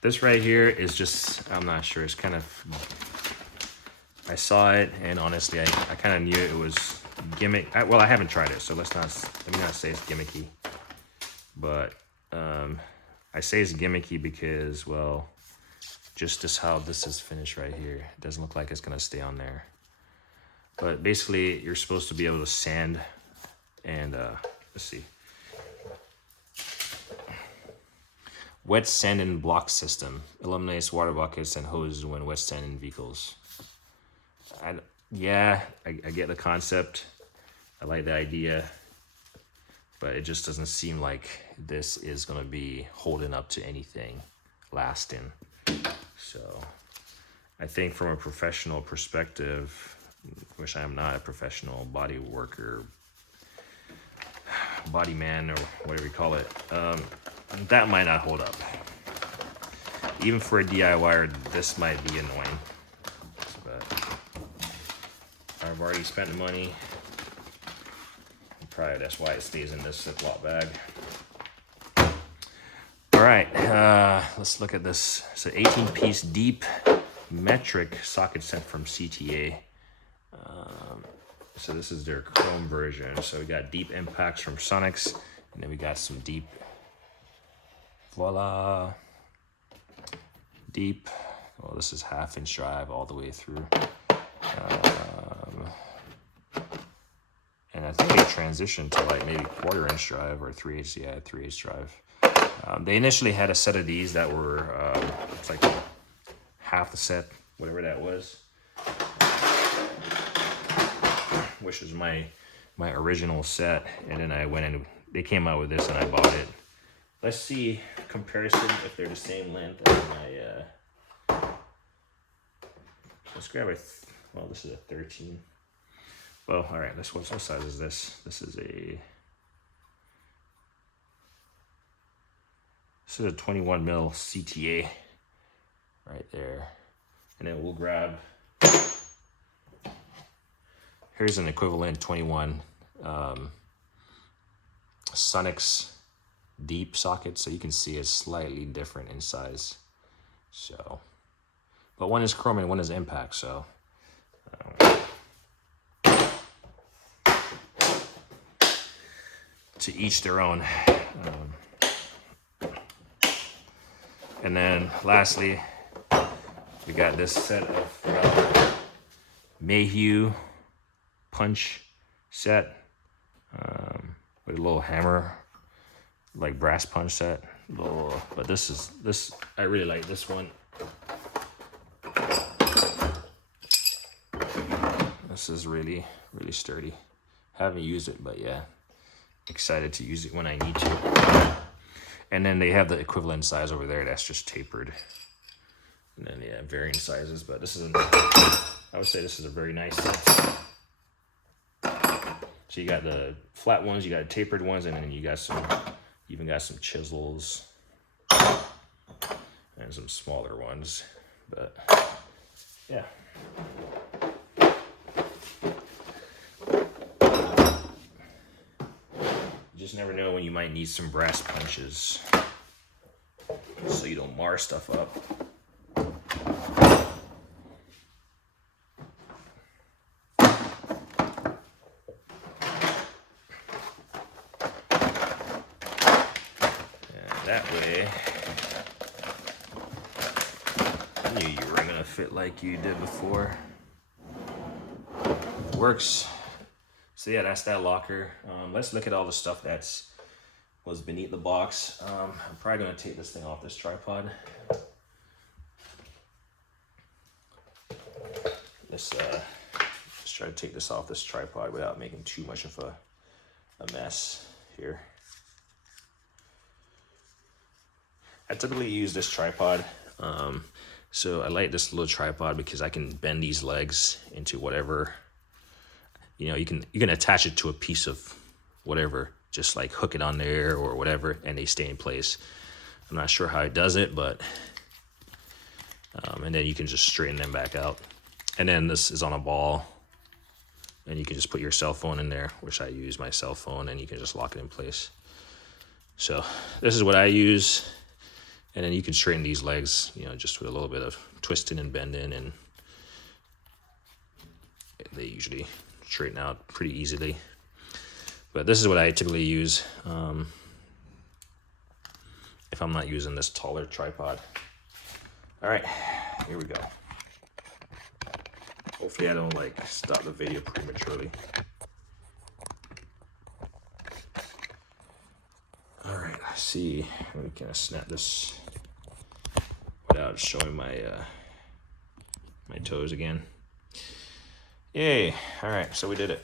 This right here is just, I'm not sure, it's kind of, I saw it and honestly I kind of knew it was gimmick. Well, I haven't tried it, so let me not say it's gimmicky. But I say it's gimmicky because, well, just as how this is finished right here, it doesn't look like it's gonna stay on there. But basically, you're supposed to be able to sand and let's see, wet sand and block system eliminates water buckets and hoses when wet sanding vehicles. I get the concept. I like the idea, but it just doesn't seem like this is gonna be holding up to anything lasting. So I think from a professional perspective, which I am not a professional body worker, body man, or whatever you call it, that might not hold up. Even for a DIYer, this might be annoying. But I've already spent money. Probably that's why it stays in this Ziploc bag. All right, let's look at this. It's an 18-piece deep metric socket set from CTA. So this is their chrome version. So we got deep impacts from Sonix, and then we got some deep, voila, deep. Well, this is 1/2-inch drive all the way through. And I think they transitioned to like maybe 1/4-inch drive or 3/8, yeah, 3/8 drive. They initially had a set of these that were, it's like half the set, whatever that was, which was my original set. And then I went and they came out with this and I bought it. Let's see comparison if they're the same length as my, let's grab well, this is a 13. Well, all right, what size is this? This is a 21 mil CTA right there. And then we'll grab, here's an equivalent 21 Sonix deep socket, so you can see it's slightly different in size. So, but one is chrome and one is impact, so to each their own. And then lastly, we got this set of Mayhew punch set with a little hammer, like brass punch set. But this I really like this one. This is really sturdy. Haven't used it, but yeah, excited to use it when I need to. And then they have the equivalent size over there that's just tapered. And then yeah, varying sizes, but this is I would say this is a very nice set. So you got the flat ones, you got tapered ones, and then you got even got some chisels and some smaller ones. But yeah. You just never know when you might need some brass punches so you don't mar stuff up. That way, I knew you weren't gonna fit like you did before. Works. So yeah, that's that locker. Let's look at all the stuff was beneath the box. I'm probably gonna take this thing off this tripod. Let's try to take this off this tripod without making too much of a mess here. I typically use this tripod. So I like this little tripod because I can bend these legs into whatever, you can attach it to a piece of whatever, just like hook it on there or whatever, and they stay in place. I'm not sure how it does it, but, and then you can just straighten them back out. And then this is on a ball, and you can just put your cell phone in there, which I use my cell phone, and you can just lock it in place. So this is what I use. And then you can straighten these legs, just with a little bit of twisting and bending, and they usually straighten out pretty easily. But this is what I typically use if I'm not using this taller tripod. All right, here we go. Hopefully I don't stop the video prematurely. All right, let's see. We can snap this without showing my my toes again. Yay! All right, so we did it.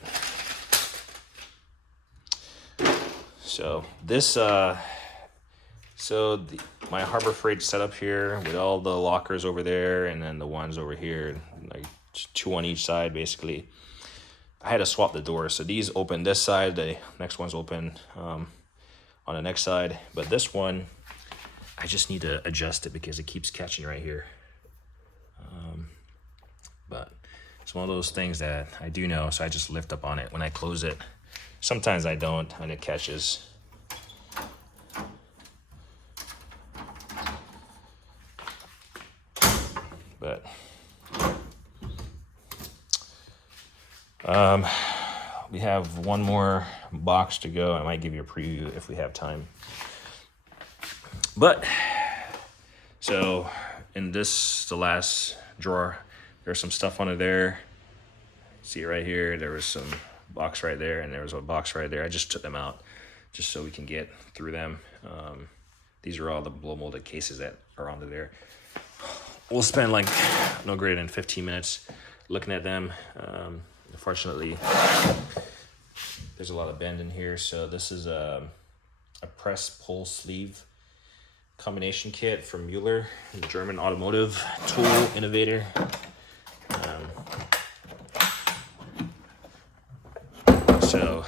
So this, my Harbor Freight setup here with all the lockers over there, and then the ones over here, like 2 on each side, basically. I had to swap the doors, so these open this side, the next one's open on the next side, but this one, I just need to adjust it because it keeps catching right here. But it's one of those things that I do know, so I just lift up on it when I close it. Sometimes I don't, and it catches. But we have one more box to go. I might give you a preview if we have time. But so in this, the last drawer, there's some stuff under there. See it right here. There was some box right there, and there was a box right there. I just took them out just so we can get through them. These are all the blow molded cases that are under there. We'll spend no greater than 15 minutes looking at them. Unfortunately, there's a lot of bend in here. So this is a press pull sleeve combination kit from Mueller, a German automotive tool innovator. So,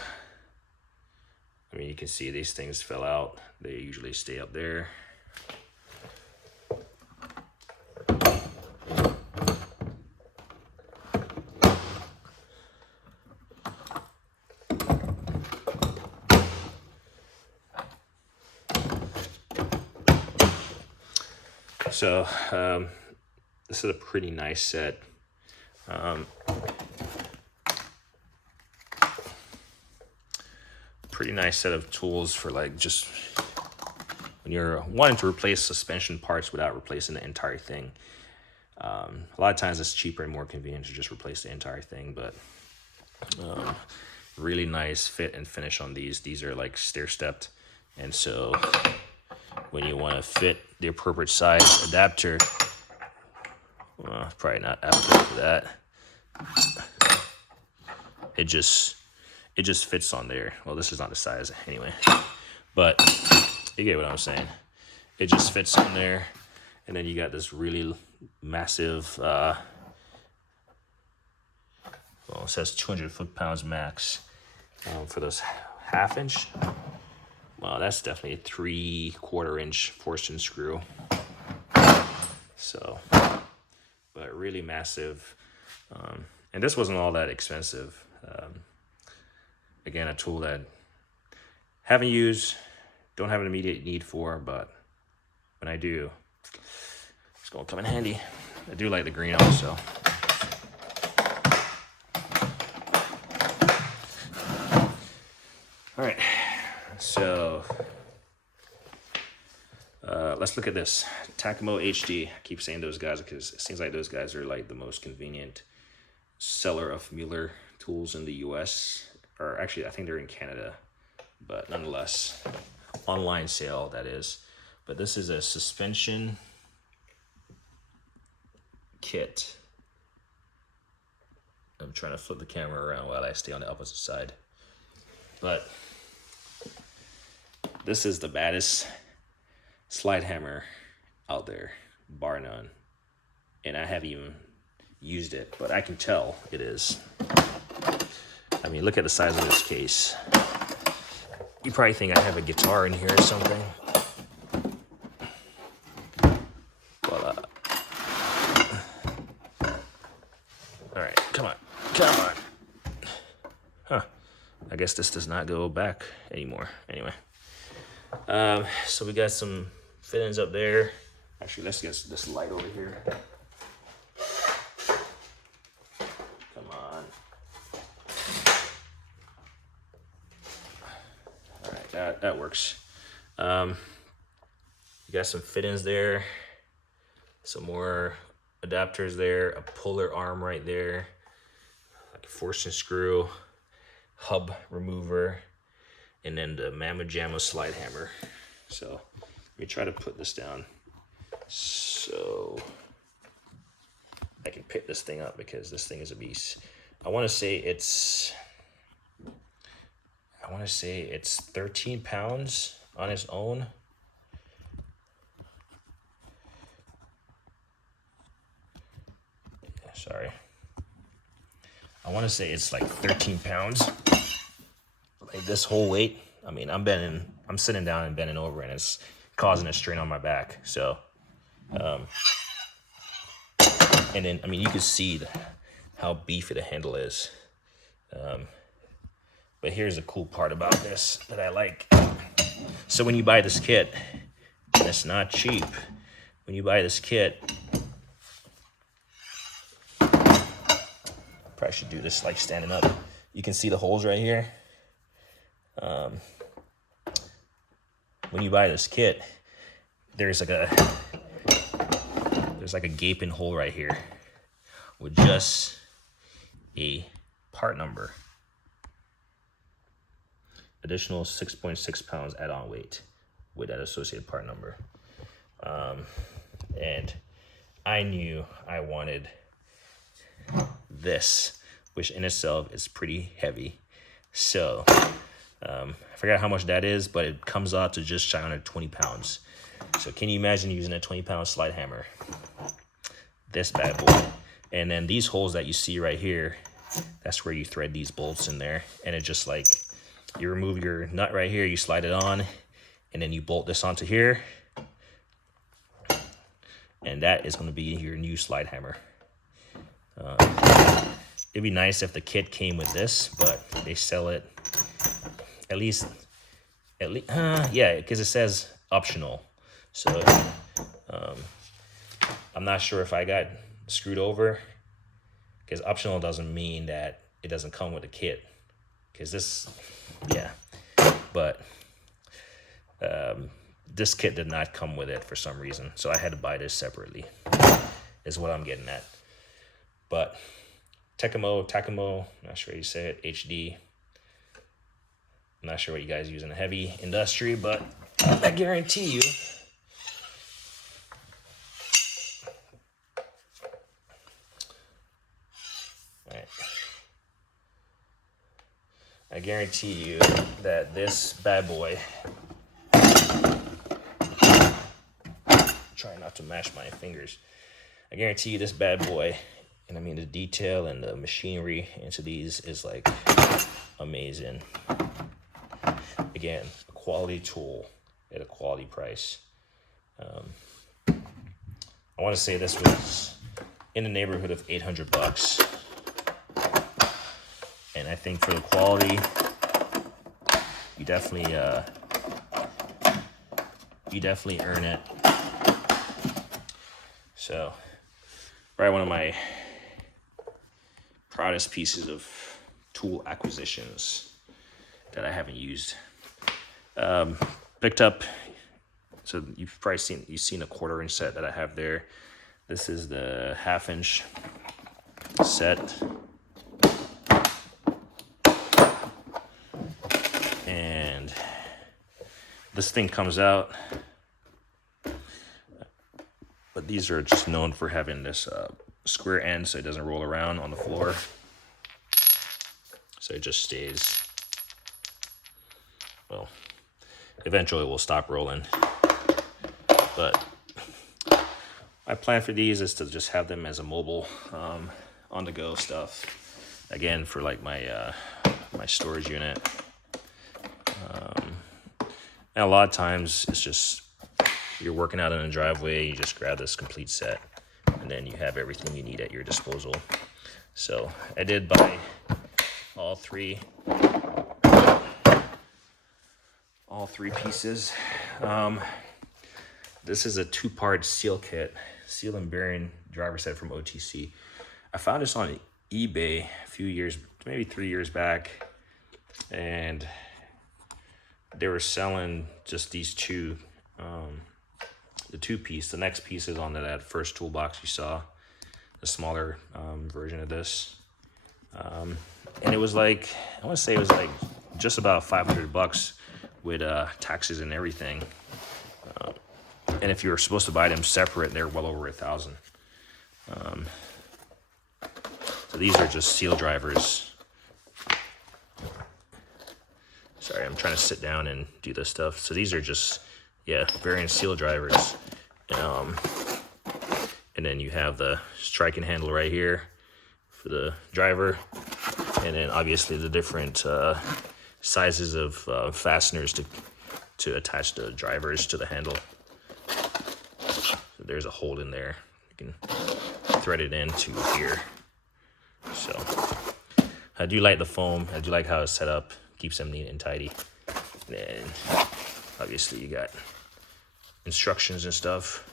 I mean, you can see these things fell out. They usually stay up there. So this is a pretty nice set. Pretty nice set of tools for like just when you're wanting to replace suspension parts without replacing the entire thing. A lot of times it's cheaper and more convenient to just replace the entire thing, but really nice fit and finish on these. These are like stair-stepped, and so when you want to fit the appropriate size adapter, well, probably not applicable for that. It just fits on there. Well, this is not the size anyway, but you get what I'm saying. It just fits on there, and then you got this really massive. Well, it says 200 foot-pounds max for those half-inch. Well, that's definitely a 3/4 inch Forstner screw. So, but really massive. And this wasn't all that expensive. Again, a tool that haven't used, don't have an immediate need for, but when I do, it's gonna come in handy. I do like the green also. All right, so let's look at this Takamo HD. I keep saying those guys because it seems like those guys are like the most convenient seller of Mueller tools in the US, or actually I think they're in Canada, but nonetheless, online sale that is. But this is a suspension kit. I'm trying to flip the camera around while I stay on the opposite side. But this is the baddest slide hammer out there, bar none. And I haven't even used it, but I can tell it is. I mean, look at the size of this case. You probably think I have a guitar in here or something. Voila. All right, come on. Huh. I guess this does not go back anymore. Anyway. So we got some fittings up there. Actually, let's get this light over here. Come on. All right, that works. You got some fittings there. Some more adapters there. A puller arm right there. Like a Forstner screw. Hub remover. And then the Mamma Jamma slide hammer. So let me try to put this down so I can pick this thing up, because this thing is a beast. I want to say it's 13 pounds on its own. Sorry. I want to say it's like 13 pounds. Like this whole weight. I mean, I'm sitting down and bending over, and it's causing a strain on my back. So, and then, I mean, you can see how beefy the handle is. But here's the cool part about this that I like. So when you buy this kit, and it's not cheap, when you buy this kit, probably should do this like standing up. You can see the holes right here. When you buy this kit, there's like a gaping hole right here with just a part number. Additional 6.6 pounds add-on weight with that associated part number. And I knew I wanted this, which in itself is pretty heavy. So I forgot how much that is, but it comes out to just shy under 20 pounds. So can you imagine using a 20-pound slide hammer? This bad boy. And then these holes that you see right here, That's where you thread these bolts in there, and it just like, you remove your nut right here, you slide it on, and then you bolt this onto here, and that is going to be your new slide hammer. It'd be nice if the kit came with this, but they sell it at least yeah, because it says optional. So I'm not sure if I got screwed over, because optional doesn't mean that it doesn't come with a kit, because this, yeah, but this kit did not come with it for some reason, so I had to buy this separately, is what I'm getting at. But Takamo, not sure how you say it, HD. I'm not sure what you guys use in the heavy industry, but I guarantee you, I guarantee you that this bad boy, try not to mash my fingers, I guarantee you this bad boy, and I mean the detail and the machinery into these is like amazing. Again, a quality tool at a quality price. I want to say this was in the neighborhood of $800, and I think for the quality, you definitely earn it. So, probably one of my proudest pieces of tool acquisitions that I haven't used. Picked up, so you've probably seen a 1/4-inch set that I have there. This is the 1/2-inch set, and this thing comes out, but these are just known for having this square end so it doesn't roll around on the floor, so it just stays. Well, eventually it will stop rolling, but my plan for these is to just have them as a mobile on-the-go stuff, again, for like my my storage unit. And a lot of times it's just, you're working out in a driveway, you just grab this complete set, and then you have everything you need at your disposal. So I did buy all three pieces. This is a 2-part seal kit, seal and bearing driver set from OTC. I found this on eBay a few years, maybe 3 years back, and they were selling just these two, the 2-piece. The next piece is on that first toolbox you saw, the smaller version of this. And it was like, I want to say it was like just about $500 with taxes and everything. And if you were supposed to buy them separate, they're well over $1,000. So these are just seal drivers. Sorry, I'm trying to sit down and do this stuff. So these are just, yeah, bearing seal drivers. And then you have the striking handle right here for the driver. And then obviously the different sizes of fasteners to attach the drivers to the handle. So there's a hole in there. You can thread it into here. So I do like the foam. I do like how it's set up. Keeps them neat and tidy. And then obviously you got instructions and stuff.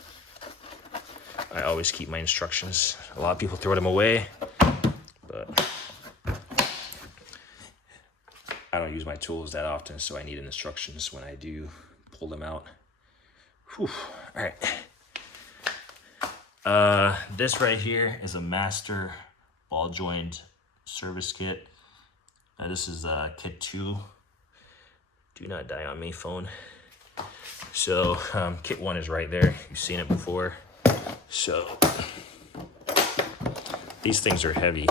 I always keep my instructions. A lot of people throw them away, but I don't use my tools that often, so I need instructions when I do pull them out. Whew. All right. This right here is a master ball joint service kit. This is kit 2. Do not die on me, phone. So kit 1 is right there. You've seen it before. So these things are heavy,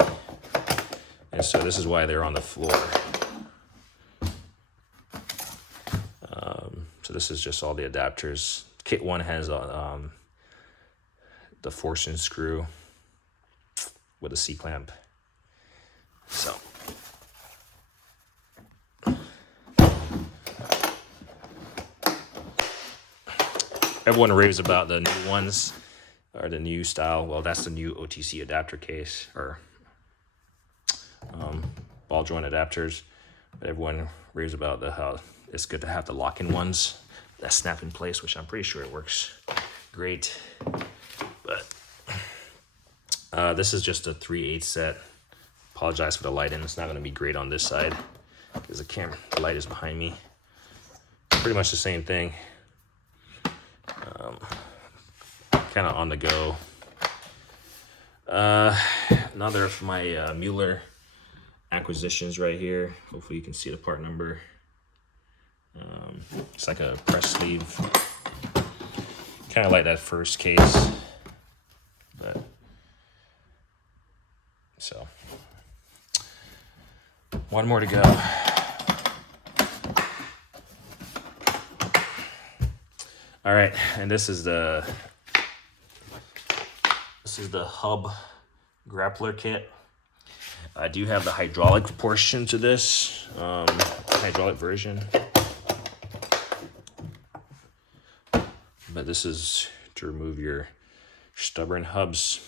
and so this is why they're on the floor. So this is just all the adapters. Kit 1 has the forcing screw with a C-clamp. So everyone raves about the new ones, or the new style. Well, that's the new OTC adapter case, or ball joint adapters. But everyone raves about how it's good to have the lock-in ones that snap in place, which I'm pretty sure it works great. But this is just a 3/8 set. Apologize for the lighting. It's not going to be great on this side because the light is behind me. Pretty much the same thing. Kind of on the go. Another of my Mueller acquisitions right here. Hopefully you can see the part number. It's like a press sleeve. Kind of like that first case. But so one more to go. All right, and this is the hub grappler kit. I do have the hydraulic portion to this, hydraulic version. But this is to remove your stubborn hubs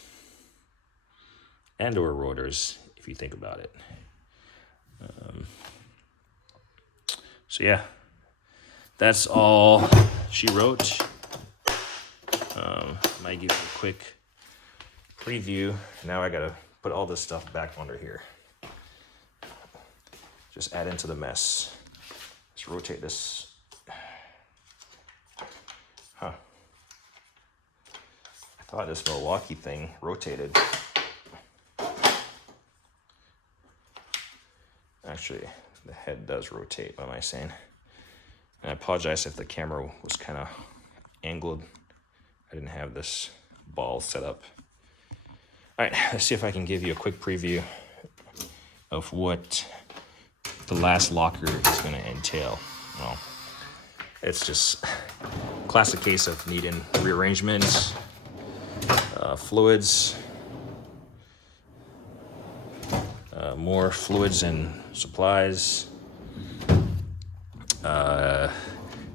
and or rotors, if you think about it. So yeah, that's all she wrote. Might give you a quick preview. Now I gotta put all this stuff back under here. Just add into the mess. Let's rotate this. Huh. I thought this Milwaukee thing rotated. Actually, the head does rotate, what am I saying? And I apologize if the camera was kind of angled. I didn't have this ball set up. All right, let's see if I can give you a quick preview of what the last locker is going to entail. Well, it's just classic case of needing rearrangements, fluids, more fluids and supplies,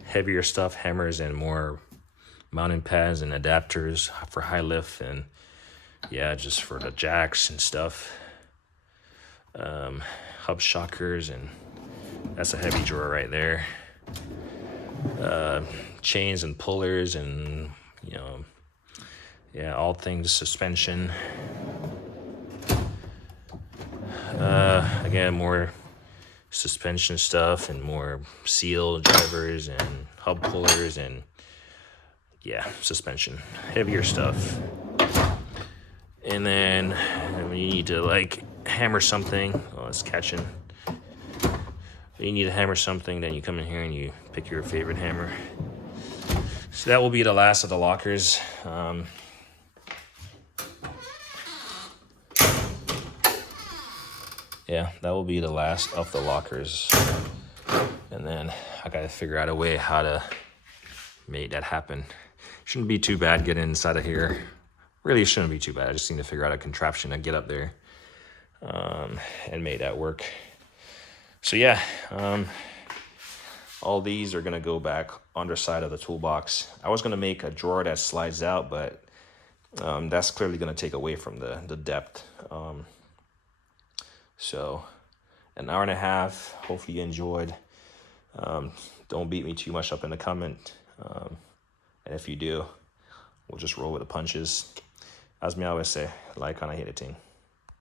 heavier stuff, hammers, and more mounting pads and adapters for high lift, and yeah, just for the jacks and stuff. Hub shockers, and that's a heavy drawer right there. Chains and pullers, and yeah, all things suspension. Again, more suspension stuff and more seal drivers and hub pullers, and yeah, suspension, heavier stuff. And then when you need to like hammer something, oh, it's catching. You need to hammer something, then you come in here and you pick your favorite hammer. So that will be the last of the lockers. Yeah, that will be the last of the lockers. And then I gotta figure out a way how to make that happen. Shouldn't be too bad getting inside of here. Really shouldn't be too bad. I just need to figure out a contraption to get up there and make that work. So yeah, all these are gonna go back underside of the toolbox. I was gonna make a drawer that slides out, but that's clearly gonna take away from the depth. So an hour and a half, hopefully you enjoyed. Don't beat me too much up in the comment. And if you do, we'll just roll with the punches. As me always say, like, kind of hit a thing.